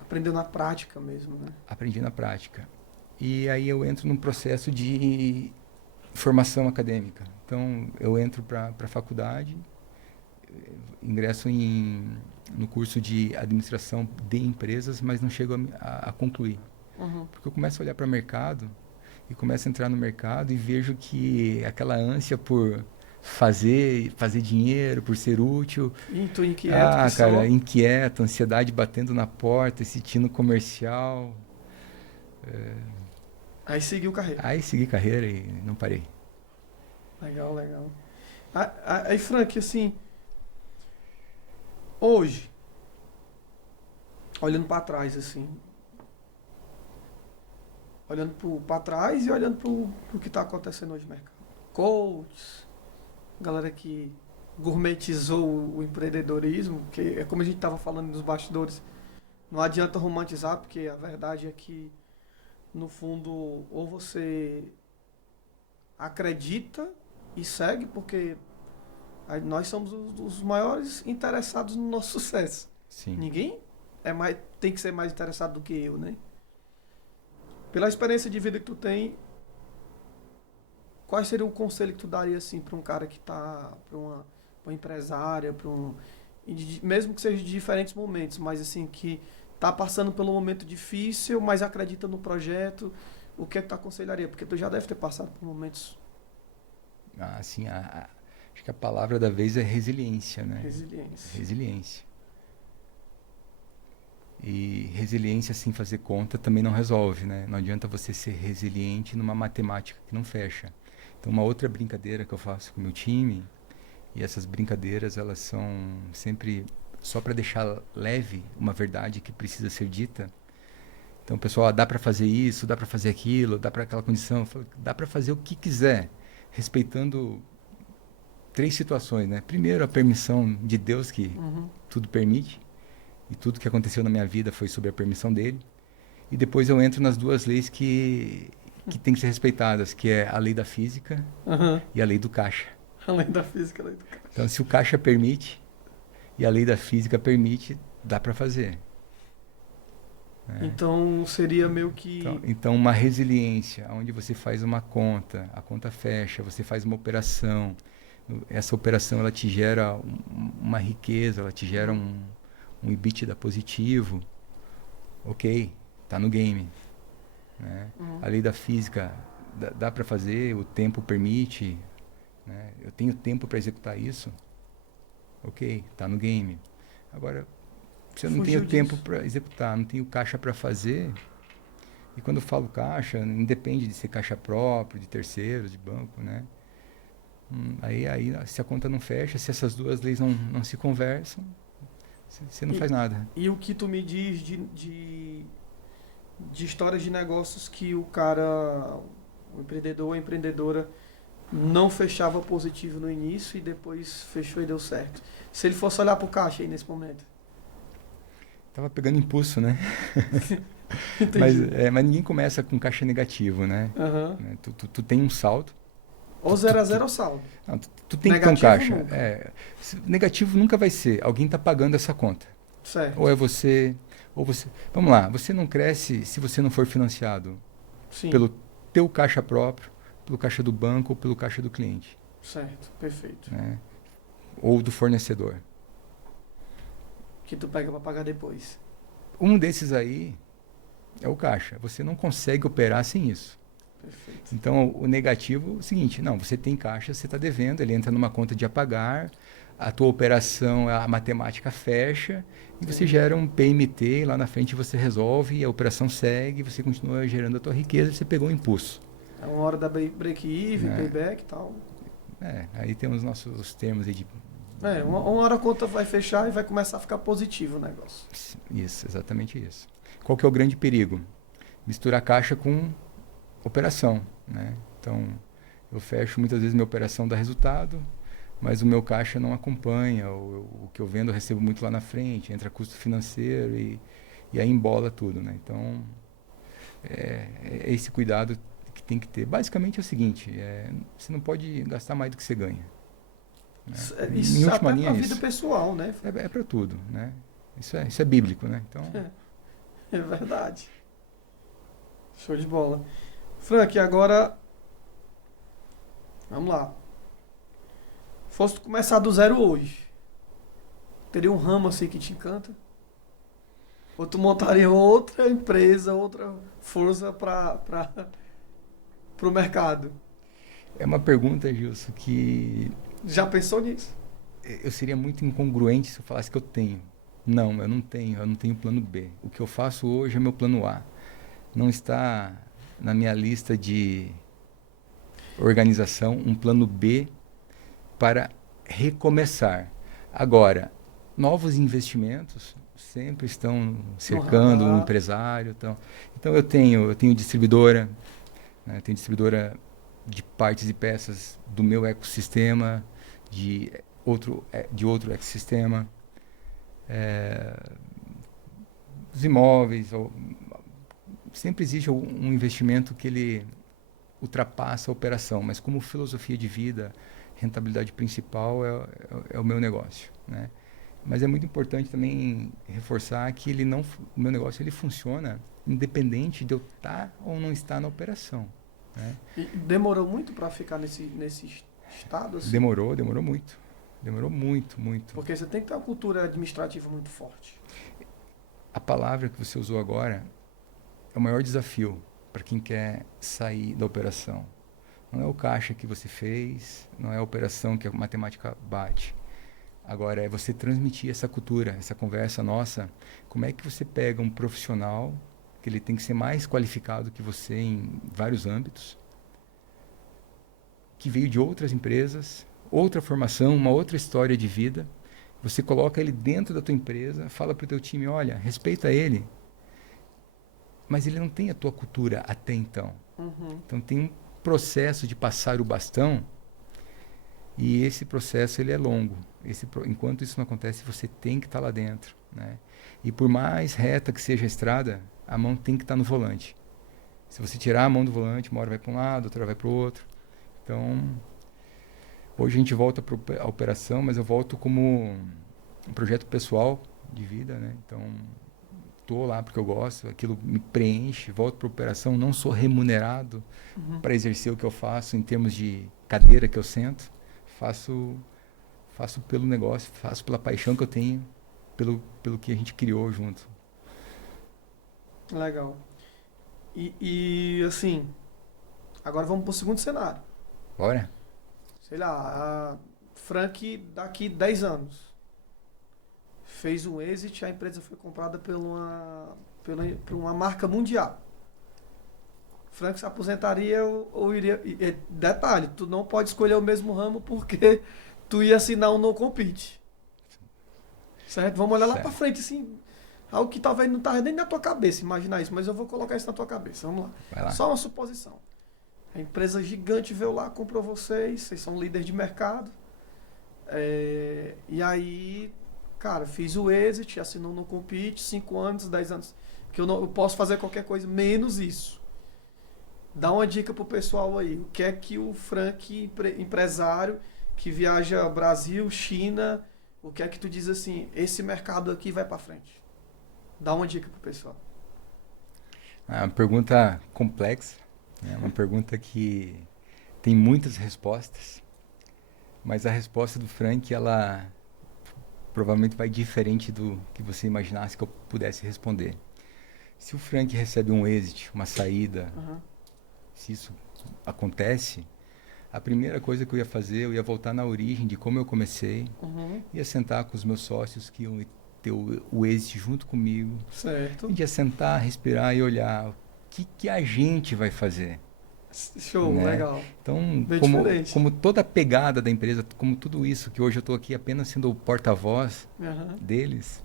Aprendeu na prática mesmo, né? Aprendi na prática. E aí eu entro num processo de formação acadêmica. Então eu entro para a faculdade, ingresso no curso de administração de empresas, mas não chego a concluir. Uhum. Porque eu começo a olhar para o mercado e começo a entrar no mercado e vejo que aquela ânsia por fazer dinheiro, por ser útil. E tu inquieto que Cara, só. inquieto, ansiedade batendo na porta, esse tino comercial. Aí seguiu carreira. Aí segui carreira e não parei. Legal, legal. Aí, Frank, assim, hoje, olhando pra trás, assim, olhando pra trás e olhando pro que tá acontecendo hoje no mercado. Coaches, galera que gourmetizou o empreendedorismo, que é como a gente tava falando nos bastidores, não adianta romantizar, porque a verdade é que, no fundo, ou você acredita e segue, porque nós somos os maiores interessados no nosso sucesso. Sim. Ninguém tem que ser mais interessado do que eu, né? Pela experiência de vida que tu tem, qual seria o conselho que tu daria assim para um cara que tá, para uma empresária, mesmo que seja de diferentes momentos, mas assim que tá passando pelo momento difícil, mas acredita no projeto, o que é que tu aconselharia? Porque tu já deve ter passado por momentos. Assim, acho que a palavra da vez é resiliência, né? Resiliência. Resiliência. E resiliência sem fazer conta também não resolve, né? Não adianta você ser resiliente numa matemática que não fecha. Então, uma outra brincadeira que eu faço com o meu time, e essas brincadeiras, elas são sempre só para deixar leve uma verdade que precisa ser dita. Então, pessoal, dá para fazer isso, dá para fazer aquilo, dá para aquela condição. Eu falo, dá para fazer o que quiser, respeitando 3 situações, né? Primeiro, a permissão de Deus, que tudo permite, e tudo que aconteceu na minha vida foi sob a permissão dele. E depois eu entro nas 2 leis que tem que ser respeitadas, que é a lei da física e a lei do caixa. A lei da física, a lei do caixa. Então, se o caixa permite e a lei da física permite, dá para fazer. Então, seria meio que... Então, uma resiliência, onde você faz uma conta, a conta fecha, você faz uma operação. Essa operação, ela te gera uma riqueza, ela te gera um EBITDA positivo. Ok, tá no game. Né? A lei da física, dá para fazer, o tempo permite. Né? Eu tenho tempo para executar isso. Ok, tá no game. Agora, se eu não tenho tempo para executar, não tenho caixa para fazer, e quando eu falo caixa, independe de ser caixa próprio, de terceiros, de banco, né? Aí, se a conta não fecha, se essas 2 leis não se conversam, você não faz nada. E o que tu me diz de histórias de negócios que o cara, o empreendedor ou a empreendedora, não fechava positivo no início e depois fechou e deu certo? Se ele fosse olhar pro caixa aí nesse momento. Tava pegando impulso, né? Mas ninguém começa com caixa negativo, né? Tu tem um saldo. Ou 0 a 0 ou saldo. Não, tu tem negativo que ter um caixa. Negativo nunca vai ser. Alguém está pagando essa conta. Certo. Ou é você, ou você... Vamos lá, você não cresce se você não for financiado. Sim. Pelo teu caixa próprio, pelo caixa do banco ou pelo caixa do cliente. Certo, perfeito. Né? Ou do fornecedor. Que tu pega para pagar depois. Um desses aí é o caixa. Você não consegue operar sem isso. Perfeito. Então, o negativo é o seguinte, não, você tem caixa, você está devendo, ele entra numa conta de apagar, a tua operação, a matemática fecha, e você gera um PMT, e lá na frente você resolve, e a operação segue, você continua gerando a tua riqueza, você pegou um impulso. É uma hora da break-even, payback e tal. Aí tem os nossos termos aí de... uma hora a conta vai fechar e vai começar a ficar positivo o negócio. Isso, exatamente isso. Qual que é o grande perigo? Misturar caixa com operação, né? Então, eu fecho muitas vezes minha operação dá resultado, mas o meu caixa não acompanha, o que eu vendo eu recebo muito lá na frente, entra custo financeiro e aí embola tudo, né? Então, é esse cuidado que tem que ter. Basicamente é o seguinte, você não pode gastar mais do que você ganha. Né? Isso em até última linha, a vida pessoal, né? É para tudo, né? Isso é bíblico, né? Então... É verdade. Show de bola. Frank, agora... Vamos lá. Fosse tu começar do zero hoje, teria um ramo assim que te encanta? Ou tu montaria outra empresa, outra força para o mercado? É uma pergunta, Gilson, que... Já pensou nisso? Eu seria muito incongruente se eu falasse que eu tenho. Não, eu não tenho plano B. O que eu faço hoje é meu plano A. Não está na minha lista de organização um plano B para recomeçar. Agora, novos investimentos sempre estão cercando o empresário. Então eu tenho distribuidora, né? Tenho distribuidora de partes e peças do meu ecossistema, de outro ecossistema. Os imóveis, sempre existe um investimento que ele ultrapassa a operação, mas como filosofia de vida, rentabilidade principal é o meu negócio, né? Mas é muito importante também reforçar que o meu negócio ele funciona independente de eu estar ou não estar na operação, né? E demorou muito para ficar nesse estado? Assim? Demorou muito. Demorou muito. Porque você tem que ter uma cultura administrativa muito forte. A palavra que você usou agora é o maior desafio para quem quer sair da operação. Não é o caixa que você fez, não é a operação que a matemática bate. Agora é você transmitir essa cultura, essa conversa nossa. Como é que você pega um profissional, que ele tem que ser mais qualificado que você em vários âmbitos, que veio de outras empresas, outra formação, uma outra história de vida, Você coloca ele dentro da tua empresa, fala para o teu time, olha, respeita ele, mas ele não tem a tua cultura até então. Então tem um processo de passar o bastão e esse processo ele é longo. Enquanto isso não acontece, você tem que estar lá dentro, né? E por mais reta que seja a estrada, a mão tem que estar no volante. Se você tirar a mão do volante, uma hora vai para um lado, outra vai para o outro. Então, hoje a gente volta para a operação, mas eu volto como um projeto pessoal de vida, né? Então, estou lá porque eu gosto, aquilo me preenche, volto para a operação, não sou remunerado para exercer o que eu faço em termos de cadeira que eu sento. Faço pelo negócio, faço pela paixão que eu tenho, pelo que a gente criou junto. Legal. E assim, agora vamos para o segundo cenário. Bora? Sei lá, a Frank daqui 10 anos fez um exit, a empresa foi comprada por uma marca mundial. Frank se aposentaria ou iria... Detalhe, tu não pode escolher o mesmo ramo porque tu ia assinar um no compete. Certo? Vamos olhar lá pra frente, assim, algo que talvez não tá nem na tua cabeça, imaginar isso, mas eu vou colocar isso na tua cabeça. Vamos lá. Vai lá. Só uma suposição. A empresa gigante veio lá, comprou vocês são líderes de mercado. E aí, cara, fiz o exit, assinou no compete, 5 anos, 10 anos, que eu posso fazer qualquer coisa, menos isso. Dá uma dica pro pessoal aí. O que é que o Frank, empresário, que viaja Brasil, China, o que é que tu diz assim, esse mercado aqui vai para frente? Dá uma dica pro pessoal. É uma pergunta complexa, é uma pergunta que tem muitas respostas, mas a resposta do Frank, ela provavelmente vai diferente do que você imaginasse que eu pudesse responder. Se o Frank recebe um exit, uma saída, se isso acontece, a primeira coisa que eu ia fazer, eu ia voltar na origem de como eu comecei, ia sentar com os meus sócios que iam ter o exit junto comigo. Certo. A gente ia sentar, respirar e olhar o que a gente vai fazer. Show, né? Legal. Então, Bem como toda a pegada da empresa, como tudo isso, que hoje eu estou aqui apenas sendo o porta-voz deles,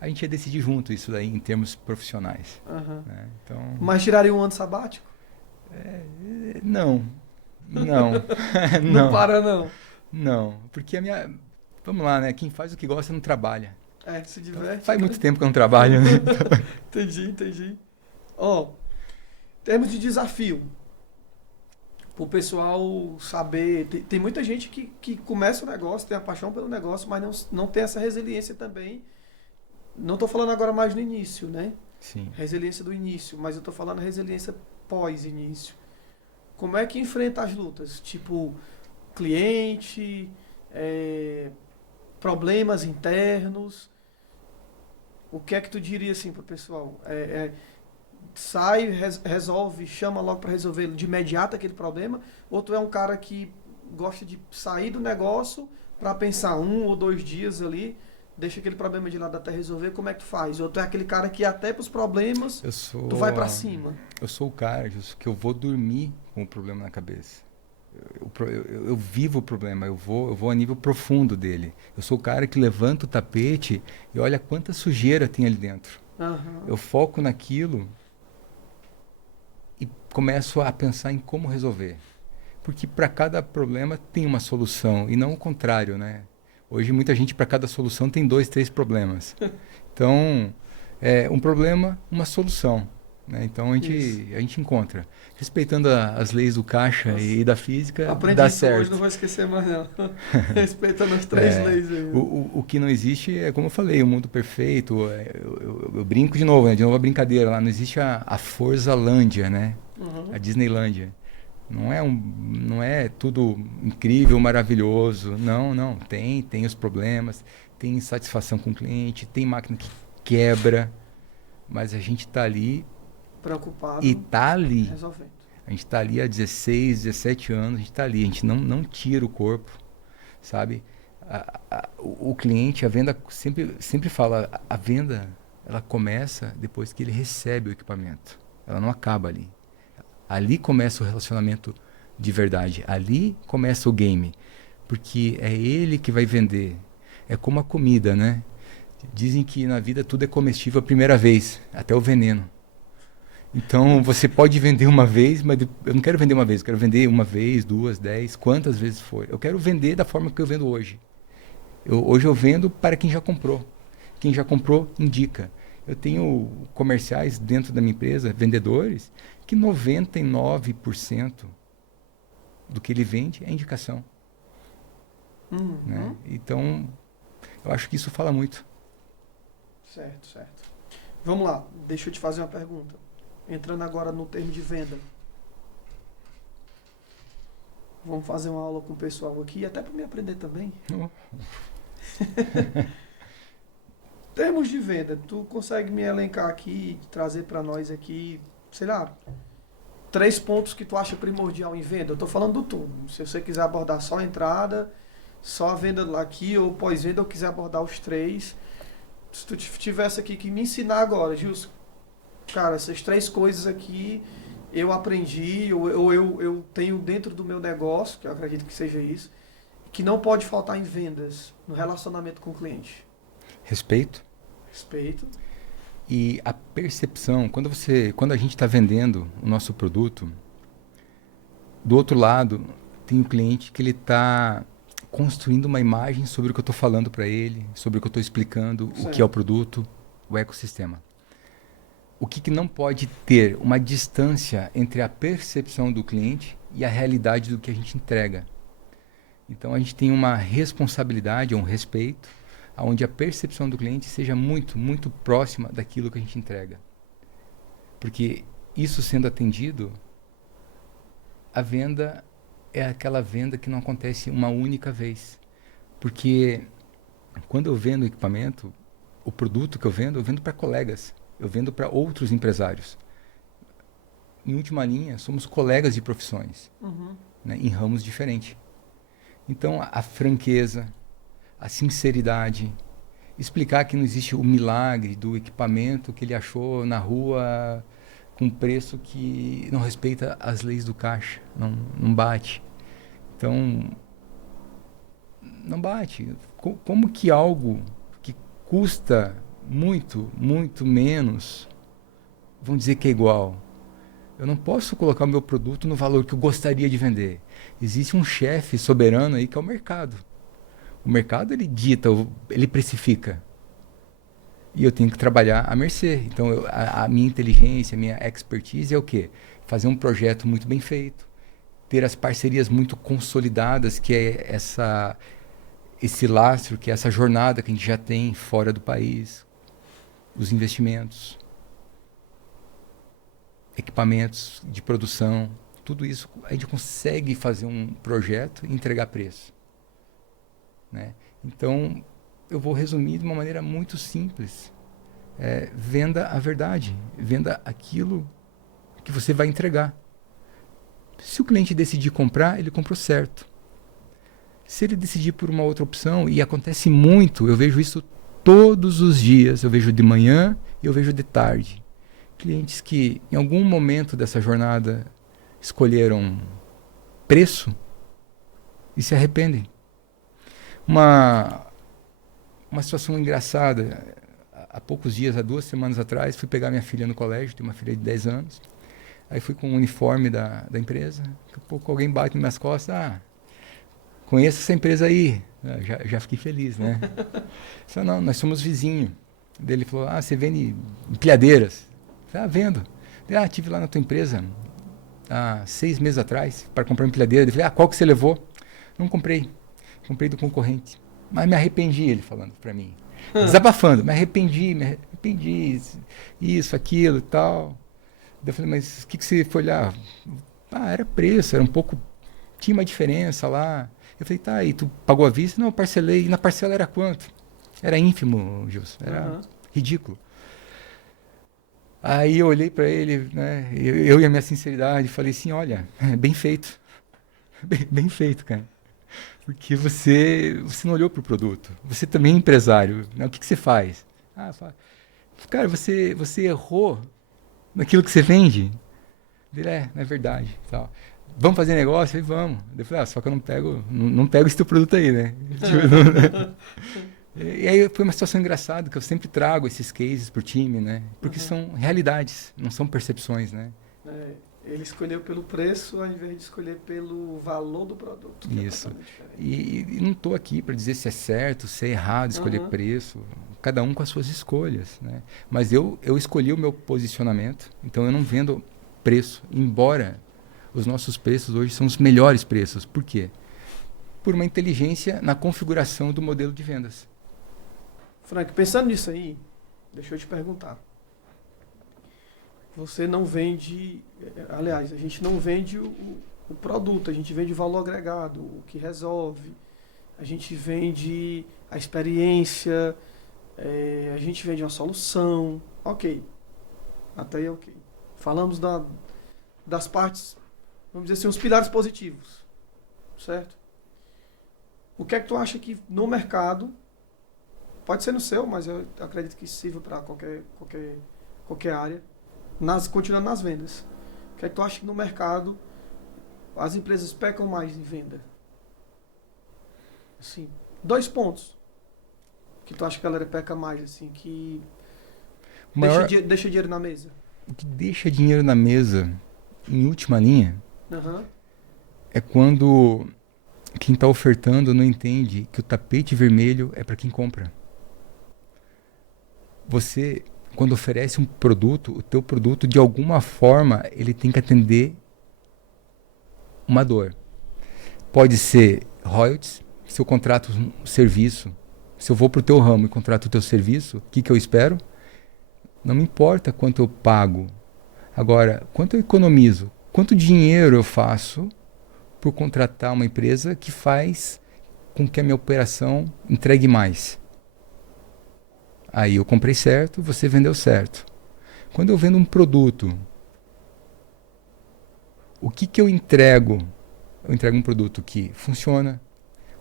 a gente ia decidir junto isso daí em termos profissionais. Né? Então, mas tiraria um ano sabático? Não. Não. Não para, não. Não, porque vamos lá, né? Quem faz o que gosta não trabalha. Se diverte. Então, faz muito tempo que eu não trabalho, né? Entendi. Ó, em termos de desafio, pro pessoal saber, tem muita gente que começa o negócio, tem a paixão pelo negócio, mas não tem essa resiliência também. Não tô falando agora mais no início, né? Sim. Resiliência do início, mas eu tô falando resiliência pós-início. Como é que enfrenta as lutas? Tipo, cliente, problemas internos. O que é que tu diria assim pro pessoal? Sai, resolve, chama logo para resolver de imediato aquele problema? Ou tu é um cara que gosta de sair do negócio para pensar 1 ou 2 dias ali, deixa aquele problema de lado até resolver, como é que tu faz? Ou tu é aquele cara que até pros problemas, tu vai para cima? Eu sou o cara que eu vou dormir com o problema na cabeça. Eu vivo o problema, eu vou a nível profundo dele. Eu sou o cara que levanta o tapete e olha quanta sujeira tem ali dentro. Eu foco naquilo e começo a pensar em como resolver. Porque para cada problema tem uma solução e não o contrário, né? Hoje muita gente para cada solução tem 2, 3 problemas. Então, um problema, uma solução. Né? Então a gente encontra. Respeitando as leis do caixa e da física, dá certo. Hoje não vou esquecer mais não. Respeitando as 3 leis aí. O que não existe é, como eu falei, o mundo perfeito. Eu brinco de novo, né? De novo a brincadeira lá. Não existe a Forzalândia, né? A Disneylândia. Não é tudo incrível, maravilhoso. Não. Tem os problemas, tem insatisfação com o cliente, tem máquina que quebra. Mas a gente está ali preocupado e está ali resolvendo. A gente está ali há 16, 17 anos, a gente está ali, a gente não tira o corpo, sabe? O cliente, a venda, sempre fala, a venda, ela começa depois que ele recebe o equipamento. Ela não acaba ali. Ali começa o relacionamento de verdade. Ali começa o game. Porque é ele que vai vender. É como a comida, né? Dizem que na vida tudo é comestível a primeira vez, até o veneno. Então você pode vender uma vez, mas eu não quero vender uma vez, eu quero vender uma vez, 2, 10, quantas vezes for. Eu quero vender da forma que eu vendo hoje. Hoje eu vendo para quem já comprou. Quem já comprou, indica. Eu tenho comerciais dentro da minha empresa, vendedores, que 99% do que ele vende é indicação. Né? Então, eu acho que isso fala muito. Certo, certo. Vamos lá, deixa eu te fazer uma pergunta. Entrando agora no termo de venda. Vamos fazer uma aula com o pessoal aqui, até para me aprender também. Termos de venda, tu consegue me elencar aqui, trazer para nós aqui, sei lá, 3 pontos que tu acha primordial em venda? Eu tô falando do tudo. Se você quiser abordar só a entrada, só a venda lá aqui, ou pós-venda, eu quiser abordar os 3. Se tu tivesse aqui que me ensinar agora, Gilson, cara, essas 3 coisas aqui eu aprendi, ou eu tenho dentro do meu negócio, que eu acredito que seja isso, que não pode faltar em vendas, no relacionamento com o cliente. Respeito. Respeito. E a percepção, quando a gente está vendendo o nosso produto, do outro lado tem o cliente que ele está construindo uma imagem sobre o que eu estou falando para ele, sobre o que eu estou explicando, certo. O que é o produto, o ecossistema. O que não pode ter uma distância entre a percepção do cliente e a realidade do que a gente entrega. Então a gente tem uma responsabilidade, um respeito, onde a percepção do cliente seja muito, muito próxima daquilo que a gente entrega. Porque isso sendo atendido, a venda é aquela venda que não acontece uma única vez. Porque quando eu vendo equipamento, o produto que eu vendo para colegas, eu vendo para outros empresários. Em última linha, somos colegas de profissões, né, em ramos diferentes. Então, a franqueza, a sinceridade, explicar que não existe o milagre do equipamento que ele achou na rua com preço que não respeita as leis do caixa, não bate. Então, não bate. Como que algo que custa muito, muito menos, vão dizer que é igual? Eu não posso colocar o meu produto no valor que eu gostaria de vender. Existe um chefe soberano aí que é o mercado. O mercado, ele dita, ele precifica. E eu tenho que trabalhar à mercê. Então, a minha inteligência, a minha expertise é o quê? Fazer um projeto muito bem feito, ter as parcerias muito consolidadas, que é esse lastro, que é essa jornada que a gente já tem fora do país, os investimentos, equipamentos de produção, tudo isso a gente consegue fazer um projeto e entregar preço. Né? Então, eu vou resumir de uma maneira muito simples. Venda a verdade, venda aquilo que você vai entregar. Se o cliente decidir comprar, ele comprou certo. Se ele decidir por uma outra opção, e acontece muito, eu vejo isso todos os dias, eu vejo de manhã e eu vejo de tarde. Clientes que em algum momento dessa jornada escolheram preço e se arrependem. Uma situação engraçada, há poucos dias, há 2 semanas atrás, fui pegar minha filha no colégio, tenho uma filha de 10 anos, aí fui com o uniforme da empresa, daqui a pouco alguém bate nas minhas costas, conheço essa empresa aí, já fiquei feliz, né? Disse, não, nós somos vizinhos. Daí ele falou, você vende empilhadeiras? Eu falei, vendo. Ele, estive lá na tua empresa há 6 meses atrás para comprar uma empilhadeira. Ele falou, qual que você levou? Não comprei. Comprei do concorrente. Mas me arrependi, ele falando para mim. Desabafando, me arrependi, isso, aquilo e tal. Daí eu falei, mas o que você foi olhar? Era preço, era um pouco, tinha uma diferença lá. Eu falei, tá, e tu pagou à vista? Não, eu parcelei. E na parcela era quanto? Era ínfimo, Gilson, era ridículo. Aí eu olhei para ele, né, eu e a minha sinceridade, falei assim, olha, bem feito. Bem feito, cara. Porque você não olhou para o produto. Você também é empresário. Né? O que você faz? Cara, você errou naquilo que você vende. Ele, é verdade. Tal. Vamos fazer negócio? Eu falei, vamos. Eu falei, só que eu não pego esse teu produto aí, né? E aí foi uma situação engraçada, que eu sempre trago esses cases pro time, né? Porque são realidades, não são percepções, né? Ele escolheu pelo preço ao invés de escolher pelo valor do produto. Isso. E não estou aqui para dizer se é certo, se é errado escolher preço. Cada um com as suas escolhas, né? Mas eu escolhi o meu posicionamento, então eu não vendo preço, embora os nossos preços hoje são os melhores preços. Por quê? Por uma inteligência na configuração do modelo de vendas. Frank, pensando nisso aí, deixa eu te perguntar. Você não vende, aliás, a gente não vende o produto, a gente vende o valor agregado, o que resolve, a gente vende a experiência, a gente vende uma solução, ok, até aí ok. Falamos das partes, vamos dizer assim, os pilares positivos, certo? O que é que tu acha que no mercado, pode ser no seu, mas eu acredito que sirva para qualquer área, continuando nas vendas. O que é que tu acha que no mercado as empresas pecam mais em venda? Assim, 2 pontos que tu acha que a galera peca mais, assim, que deixa dinheiro na mesa. O que deixa dinheiro na mesa, em última linha, é quando quem está ofertando não entende que o tapete vermelho é para quem compra. Você, quando oferece um produto, o teu produto, de alguma forma, ele tem que atender uma dor. Pode ser royalties, se eu contrato um serviço, se eu vou para o teu ramo e contrato o teu serviço, o que eu espero? Não me importa quanto eu pago. Agora, quanto eu economizo? Quanto dinheiro eu faço por contratar uma empresa que faz com que a minha operação entregue mais? Aí eu comprei certo, você vendeu certo. Quando eu vendo um produto, o que eu entrego? Eu entrego um produto que funciona,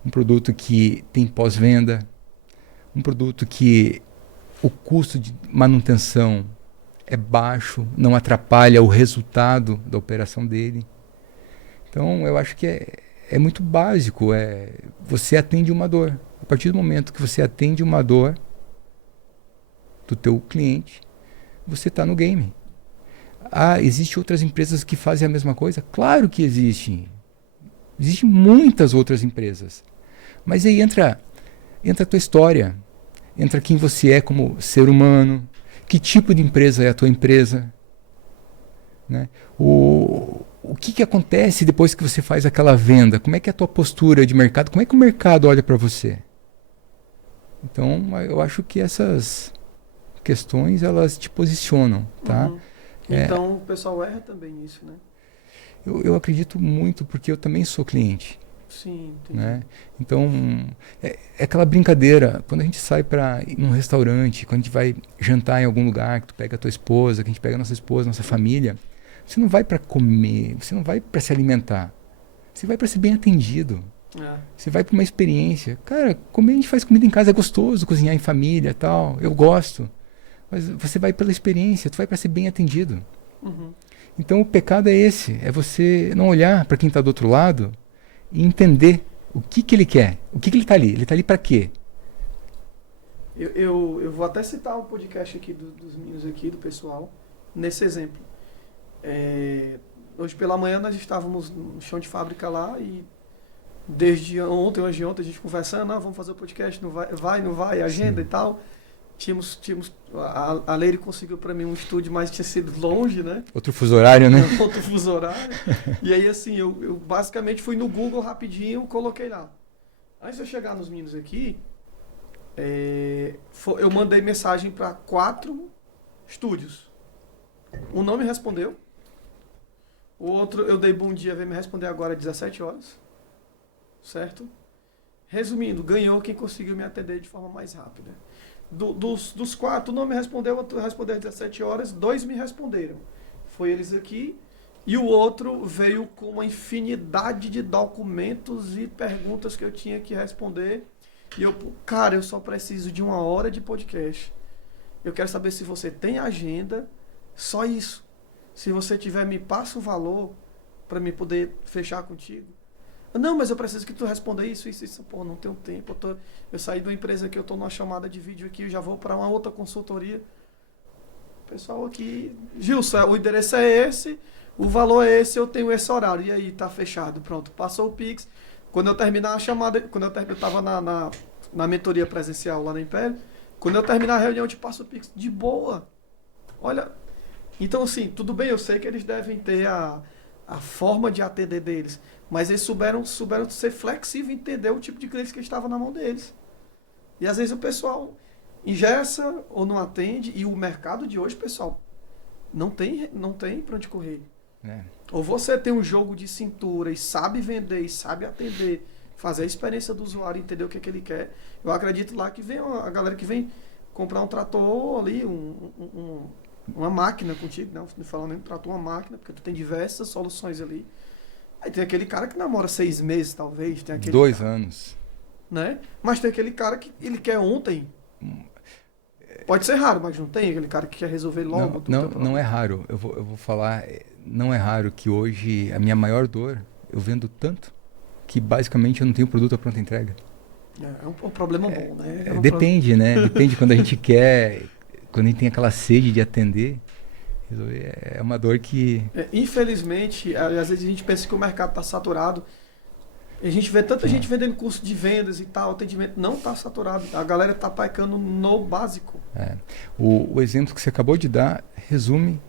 um produto que tem pós-venda, um produto que o custo de manutenção é baixo, não atrapalha o resultado da operação dele. Então eu acho que é muito básico, você atende uma dor. A partir do momento que você atende uma dor do teu cliente, você está no game. Existem outras empresas que fazem a mesma coisa? Claro que existem. Existem muitas outras empresas. Mas aí entra a tua história, entra quem você é como ser humano, que tipo de empresa é a tua empresa, né? O que acontece depois que você faz aquela venda? Como é que é a tua postura de mercado? Como é que o mercado olha para você? Então, eu acho que essas questões, elas te posicionam, tá? Então, o pessoal erra também nisso, né? Eu acredito muito, porque eu também sou cliente. Sim, entendi. Né? Então, é aquela brincadeira. Quando a gente sai para ir num restaurante, quando a gente vai jantar em algum lugar, que tu pega a tua esposa, que a gente pega a nossa esposa, nossa família, você não vai para comer, você não vai para se alimentar. Você vai para ser bem atendido. Você vai para uma experiência. Cara, a gente faz comida em casa, é gostoso, cozinhar em família e tal, eu gosto. Mas você vai pela experiência, tu vai para ser bem atendido. Então o pecado é esse, é você não olhar para quem está do outro lado e entender o que ele quer, o que ele está ali. Ele está ali para quê? Eu vou até citar o podcast aqui dos meninos aqui, do pessoal, nesse exemplo. Hoje pela manhã nós estávamos no chão de fábrica lá e desde ontem, hoje e ontem, a gente conversando, vamos fazer o podcast, não vai, agenda. Sim. E tal. A Leire conseguiu para mim um estúdio, mas tinha sido longe, né? Outro fuso horário, né? Outro fuso horário. E aí, assim, eu basicamente fui no Google rapidinho, coloquei lá. Antes de eu chegar nos meninos aqui, eu mandei mensagem para 4 estúdios. Um não me respondeu. O outro, eu dei bom dia, veio me responder agora às 17 horas. Certo? Resumindo, ganhou quem conseguiu me atender de forma mais rápida. Dos 4, um não me respondeu, outro respondeu às 17 horas, 2 me responderam. Foi eles aqui. E o outro veio com uma infinidade de documentos e perguntas que eu tinha que responder. E eu só preciso de 1 hora de podcast. Eu quero saber se você tem agenda, só isso. Se você tiver, me passa o valor para me poder fechar contigo. Não, mas eu preciso que tu responda isso, isso, isso. Pô, não tenho tempo. Eu saí de uma empresa que eu tô numa chamada de vídeo aqui, eu já vou para uma outra consultoria. O pessoal aqui, Gilson, o endereço é esse, o valor é esse, eu tenho esse horário. E aí, tá fechado, pronto. Passou o Pix. Quando eu terminar a chamada, eu tava na mentoria presencial lá na Império, quando eu terminar a reunião, eu te passo o Pix. De boa. Olha, então assim, tudo bem, eu sei que eles devem ter a forma de atender deles, mas eles souberam ser flexíveis e entender o tipo de clientes que estava na mão deles. E às vezes o pessoal engessa ou não atende, e o mercado de hoje, pessoal, não tem para onde correr. É. Ou você tem um jogo de cintura e sabe vender e sabe atender, fazer a experiência do usuário, entender o que, que ele quer. Eu acredito lá que vem a galera que vem comprar um trator ali, uma máquina contigo, não falando nem trator, uma máquina, porque tu tem diversas soluções ali. Aí tem aquele cara que namora 6 meses, talvez. Tem aquele 2 cara, anos. né? Mas tem aquele cara que ele quer ontem. Pode ser raro, mas não tem aquele cara que quer resolver logo. Não é raro. Eu vou falar, não é raro que hoje a minha maior dor, eu vendo tanto que basicamente eu não tenho produto à pronta entrega. É um problema bom, né? Depende, né? Depende quando a gente quer, quando a gente tem aquela sede de atender. É uma dor que... Infelizmente, às vezes a gente pensa que o mercado está saturado. A gente vê tanta gente vendendo curso de vendas e tal, atendimento não está saturado. A galera está pecando no básico. O exemplo que você acabou de dar resume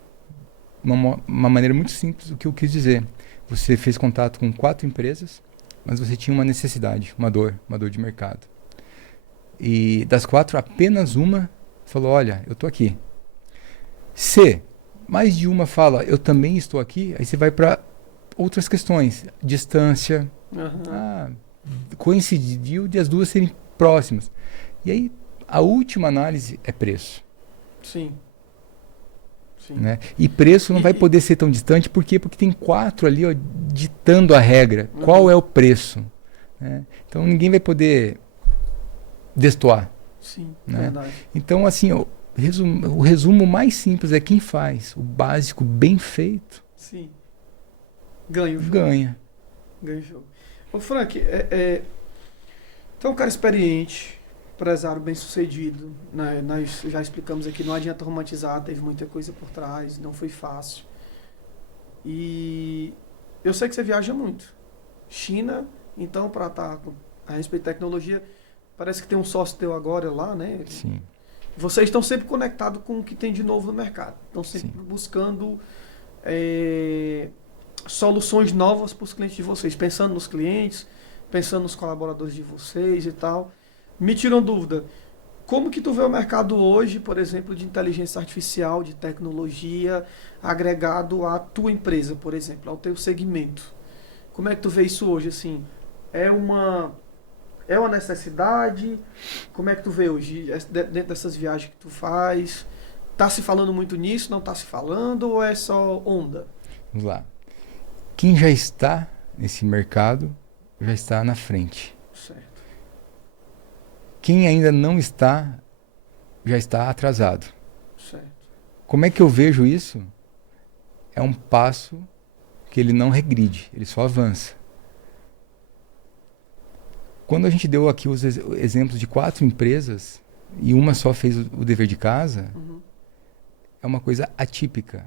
uma maneira muito simples o que eu quis dizer. Você fez contato com 4 empresas, mas você tinha uma necessidade, uma dor de mercado. E das 4, apenas uma falou, olha, eu estou aqui. Se mais de uma fala, eu também estou aqui, aí você vai para outras questões. Distância. Coincidiu de as duas serem próximas. E aí, a última análise é preço. Sim. Né? E preço não vai poder ser tão distante, por quê? Porque tem 4 ali, ó, ditando a regra. Qual é o preço? Né? Então, ninguém vai poder destoar. Sim, né? Verdade. Então, assim, o resumo mais simples é quem faz o básico bem feito. Sim. Ganha o jogo. Ganha o jogo. Ô, Frank, tu é um cara experiente, empresário bem sucedido, né? Nós já explicamos aqui, não adianta romantizar, teve muita coisa por trás, não foi fácil. E eu sei que você viaja muito. China, então, para estar a respeito de tecnologia, parece que tem um sócio teu agora lá, né? Sim. Vocês estão sempre conectados com o que tem de novo no mercado. Estão sempre buscando soluções novas para os clientes de vocês, pensando nos clientes, pensando nos colaboradores de vocês e tal. Me tira uma dúvida. Como que tu vê o mercado hoje, por exemplo, de inteligência artificial, de tecnologia, agregado à tua empresa, por exemplo, ao teu segmento? Como é que tu vê isso hoje, assim? É uma necessidade? Como é que tu vê hoje, dentro dessas viagens que tu faz? Tá se falando muito nisso, não tá se falando, ou é só onda? Vamos lá. Quem já está nesse mercado, já está na frente. Certo. Quem ainda não está, já está atrasado. Certo. Como é que eu vejo isso? É um passo que ele não regride, ele só avança. Quando a gente deu aqui os exemplos de 4 empresas e uma só fez o dever de casa, é uma coisa atípica.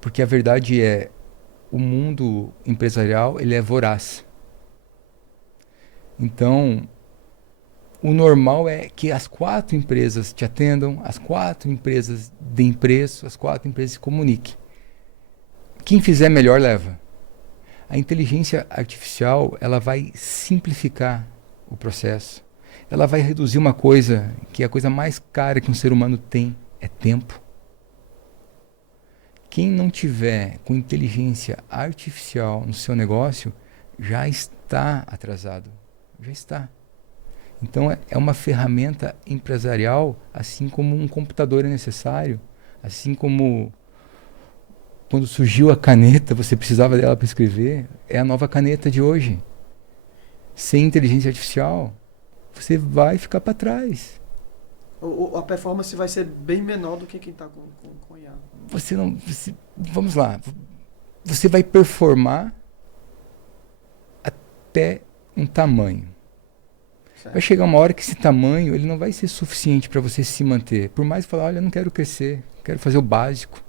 Porque a verdade é, o mundo empresarial, ele é voraz. Então, o normal é que as 4 empresas te atendam, as 4 empresas deem preço, as 4 empresas se comuniquem. Quem fizer melhor leva. A inteligência artificial, ela vai simplificar o processo. Ela vai reduzir uma coisa que é a coisa mais cara que um ser humano tem, é tempo. Quem não tiver com inteligência artificial no seu negócio, já está atrasado. Já está. Então é uma ferramenta empresarial, assim como um computador é necessário, assim como quando surgiu a caneta, você precisava dela para escrever, é a nova caneta de hoje. Sem inteligência artificial, você vai ficar para trás. A performance vai ser bem menor do que quem está com IA. Vamos lá. Você vai performar até um tamanho. Certo. Vai chegar uma hora que esse tamanho ele não vai ser suficiente para você se manter. Por mais que falar, olha, eu não quero crescer, quero fazer o básico,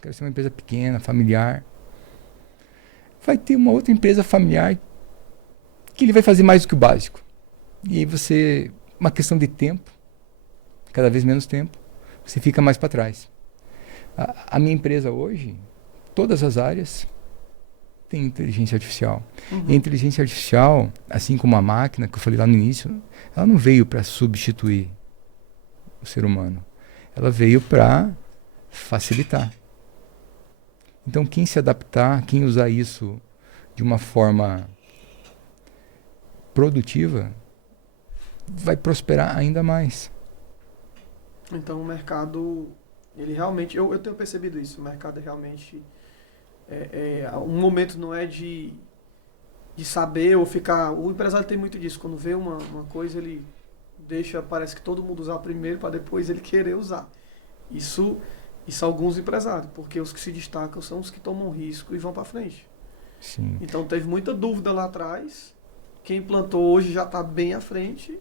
quero ser uma empresa pequena, familiar. Vai ter uma outra empresa familiar que ele vai fazer mais do que o básico. E aí você, uma questão de tempo, cada vez menos tempo, você fica mais para trás. A minha empresa hoje, todas as áreas tem inteligência artificial. Uhum. E a inteligência artificial, assim como a máquina, que eu falei lá no início, ela não veio para substituir o ser humano. Ela veio para facilitar. Então, quem se adaptar, quem usar isso de uma forma produtiva, vai prosperar ainda mais. Então o mercado, ele realmente, eu tenho percebido isso, o mercado realmente, um momento não é de saber ou ficar, o empresário tem muito disso, quando vê uma coisa ele deixa, parece que todo mundo usar primeiro para depois ele querer usar. Isso alguns empresários, porque os que se destacam são os que tomam risco e vão para frente. Sim. Então teve muita dúvida lá atrás, quem plantou hoje já está bem à frente.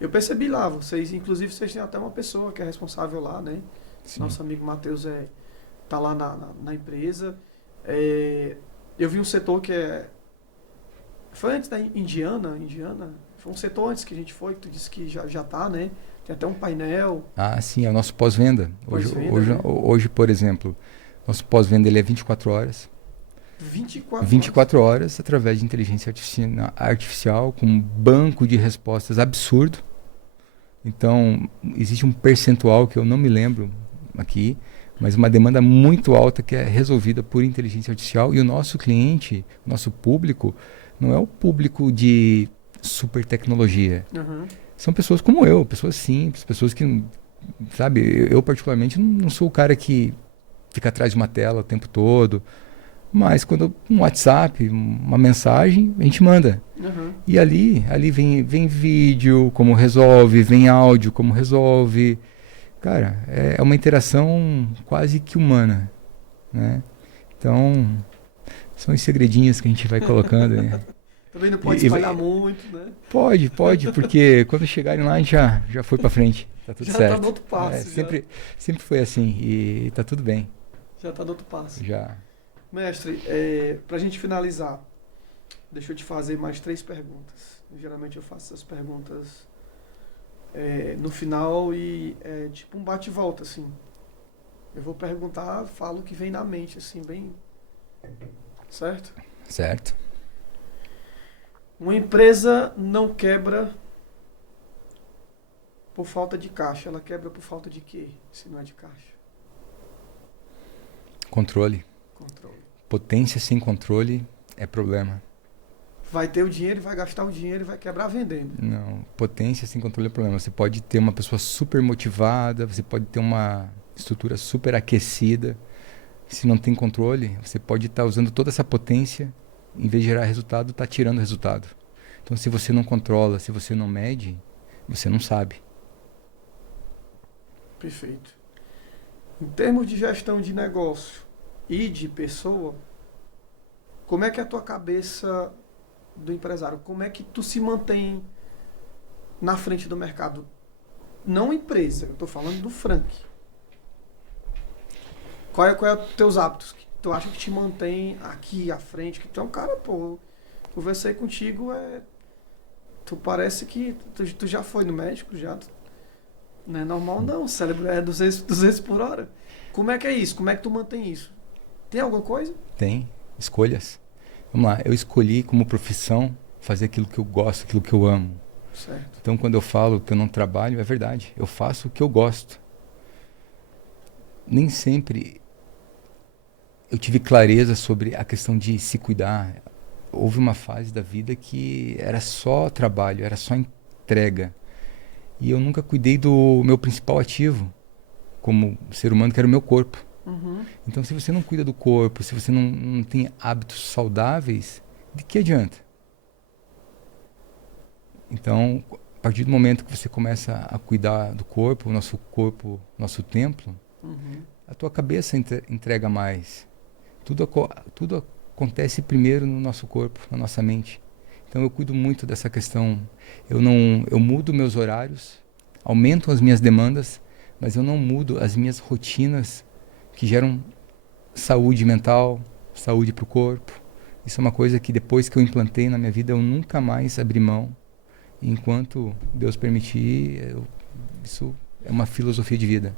Eu percebi lá, inclusive vocês têm até uma pessoa que é responsável lá, né? Sim. Nosso amigo Matheus tá lá na empresa. Eu vi um setor que foi antes da Indiana, foi um setor antes que a gente foi, que tu disse que já tá, né? Tem até um painel. Ah, sim, é o nosso pós-venda. Pós-venda, Hoje, por exemplo, nosso pós-venda ele é 24 horas. 24 horas através de inteligência artificial, com um banco de respostas absurdo. Então, existe um percentual que eu não me lembro aqui, mas uma demanda muito alta que é resolvida por inteligência artificial. E o nosso cliente, o nosso público, não é o público de super tecnologia. Uhum. São pessoas como eu, pessoas simples, pessoas que, sabe, eu particularmente não sou o cara que fica atrás de uma tela o tempo todo. Mas quando um WhatsApp, uma mensagem, a gente manda. Uhum. E ali vem vídeo, como resolve, vem áudio, como resolve. Cara, é uma interação quase que humana, né? Então, são os segredinhos que a gente vai colocando. Né? Também não pode espalhar muito, né? Pode, porque quando chegarem lá a gente já foi pra frente. Tá tudo certo. Já tá no outro passo. Sempre foi assim e tá tudo bem. Já tá no outro passo. Já. Mestre, pra gente finalizar, deixa eu te fazer mais 3 perguntas. Geralmente eu faço essas perguntas no final e é tipo um bate-volta, assim. Eu vou perguntar, falo o que vem na mente, assim, bem... Certo? Certo. Uma empresa não quebra por falta de caixa. Ela quebra por falta de quê, se não é de caixa? Controle. Controle. Potência sem controle é problema. Vai ter o dinheiro, vai gastar o dinheiro e vai quebrar vendendo. Não, potência sem controle é problema. Você pode ter uma pessoa super motivada, você pode ter uma estrutura super aquecida. Se não tem controle, você pode estar usando toda essa potência, em vez de gerar resultado, está tirando resultado. Então, se você não controla, se você não mede, você não sabe. Perfeito. Em termos de gestão de negócio e de pessoa, como é que é a tua cabeça do empresário? Como é que tu se mantém na frente do mercado? Não empresa, eu estou falando do Frank. Qual é os teus hábitos que tu acha que te mantém aqui à frente? Que tu é um cara, pô, conversei contigo, tu parece que tu já foi no médico, já. Não é normal não, o cérebro é 200 por hora. Como é que é isso? Como é que tu mantém isso? Tem alguma coisa? Tem escolhas. Vamos lá, eu escolhi como profissão fazer aquilo que eu gosto, aquilo que eu amo. Certo. Então, quando eu falo que eu não trabalho, é verdade. Eu faço o que eu gosto. Nem sempre eu tive clareza sobre a questão de se cuidar. Houve uma fase da vida que era só trabalho, era só entrega. E eu nunca cuidei do meu principal ativo como ser humano, que era o meu corpo. Uhum. Então, se você não cuida do corpo, se você não tem hábitos saudáveis, de que adianta? Então, a partir do momento que você começa a cuidar do corpo, nosso templo, a tua cabeça entrega mais. Tudo acontece primeiro no nosso corpo, na nossa mente. Então eu cuido muito dessa questão. Eu mudo meus horários, aumento as minhas demandas, mas eu não mudo as minhas rotinas que geram saúde mental, saúde para o corpo. Isso é uma coisa que depois que eu implantei na minha vida, eu nunca mais abri mão. Enquanto Deus permitir, isso é uma filosofia de vida.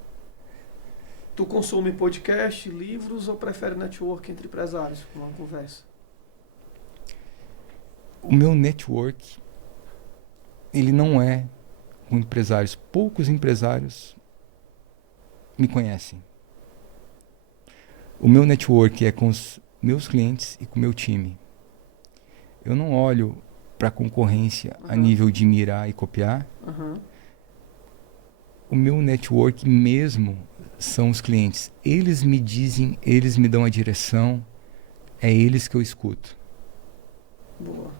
Tu consome podcast, livros ou prefere network entre empresários? Uma conversa. O meu network, ele não é com empresários. Poucos empresários me conhecem. O meu network é com os meus clientes e com o meu time. Eu não olho para a concorrência a nível de mirar e copiar. O meu network mesmo são os clientes. Eles me dizem, eles me dão a direção, é eles que eu escuto. Boa.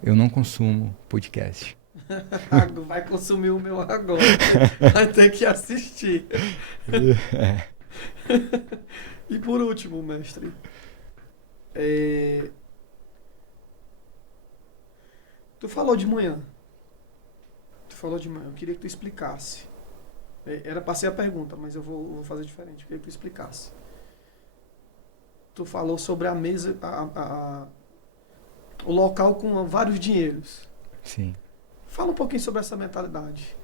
Eu não consumo podcast. Vai consumir o meu agora. Vai ter que assistir. E por último, mestre, tu falou de manhã. Eu queria que tu explicasse. Era pra ser a pergunta, mas eu vou fazer diferente. Eu queria que tu explicasse. Tu falou sobre a mesa, o local com vários dinheiros. Sim. Fala um pouquinho sobre essa mentalidade.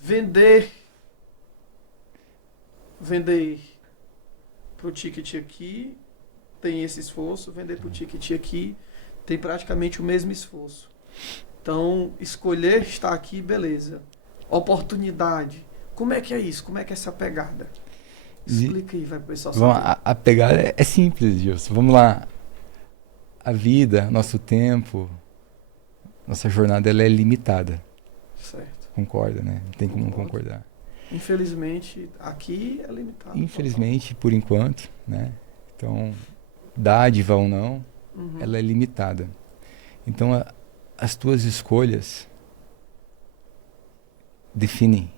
Vender pro ticket aqui tem esse esforço, vender pro ticket aqui tem praticamente o mesmo esforço. Então, escolher estar aqui, beleza. Oportunidade. Como é que é isso? Como é que é essa pegada? Explica aí, vai pro pessoal saber. A pegada é simples, Gilson. Vamos lá. A vida, nosso tempo, nossa jornada, ela é limitada. Certo. Concorda, né? Não tem como não concordar. Infelizmente, aqui é limitado. Infelizmente, por enquanto, né? Então, dádiva ou não, ela é limitada. Então, as tuas escolhas definem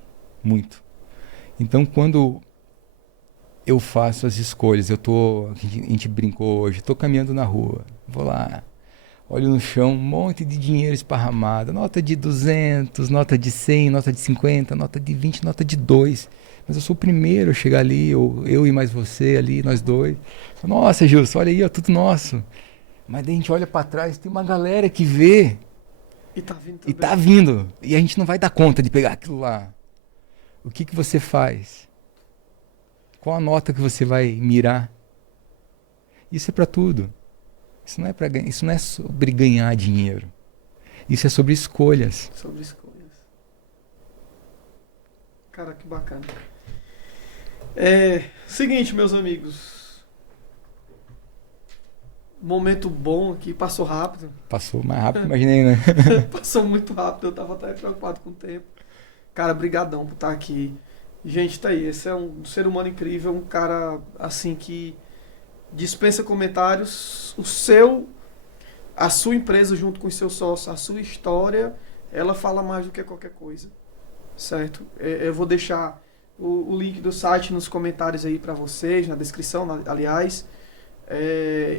muito. Então, quando eu faço as escolhas, a gente brincou hoje, estou caminhando na rua, vou lá, olho no chão, um monte de dinheiro esparramado, nota de 200, nota de 100, nota de 50, nota de 20, nota de 2. Mas eu sou o primeiro a chegar ali, eu e mais você ali, nós dois. Nossa, Gilson, olha aí, ó, tudo nosso. Mas daí a gente olha para trás, tem uma galera que vê. E tá vindo também. E tá vindo. E a gente não vai dar conta de pegar aquilo lá. O que você faz? Qual a nota que você vai mirar? Isso é para tudo. Isso não é sobre ganhar dinheiro. Isso é sobre escolhas. Sobre escolhas. Cara, que bacana. Seguinte, meus amigos. Momento bom aqui, passou rápido. Passou mais rápido que imaginei, né? Passou muito rápido, eu tava até preocupado com o tempo. Cara, brigadão por estar aqui. Gente, tá aí, esse é um ser humano incrível, um cara, assim, que dispensa comentários. A sua empresa junto com os seus sócios, a sua história, ela fala mais do que qualquer coisa, certo? Eu vou deixar o link do site nos comentários aí pra vocês, na descrição, aliás.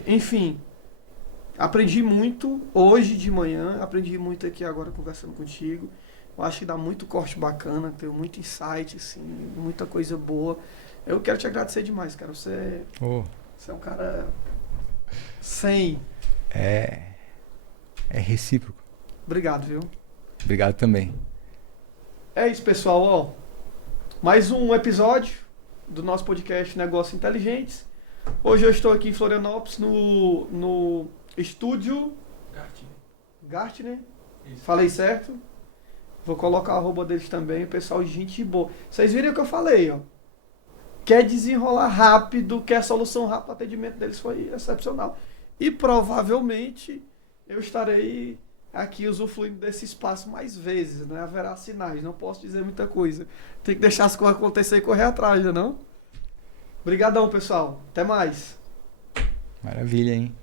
Enfim, aprendi muito hoje de manhã, aprendi muito aqui agora conversando contigo. Eu acho que dá muito corte bacana, tem muito insight, assim, muita coisa boa. Eu quero te agradecer demais, cara. Você é um cara 100. É recíproco. Obrigado, viu? Obrigado também. É isso, pessoal. Ó, mais um episódio do nosso podcast Negócios Inteligentes. Hoje eu estou aqui em Florianópolis, no estúdio Gartner. Falei certo? Vou colocar a arroba deles também, pessoal, gente boa. Vocês viram o que eu falei, ó. Quer desenrolar rápido, quer solução rápida, o atendimento deles foi excepcional. E provavelmente eu estarei aqui usufruindo desse espaço mais vezes, né? Haverá sinais, não posso dizer muita coisa. Tem que deixar as coisas acontecer e correr atrás, não? Obrigadão, pessoal. Até mais. Maravilha, hein?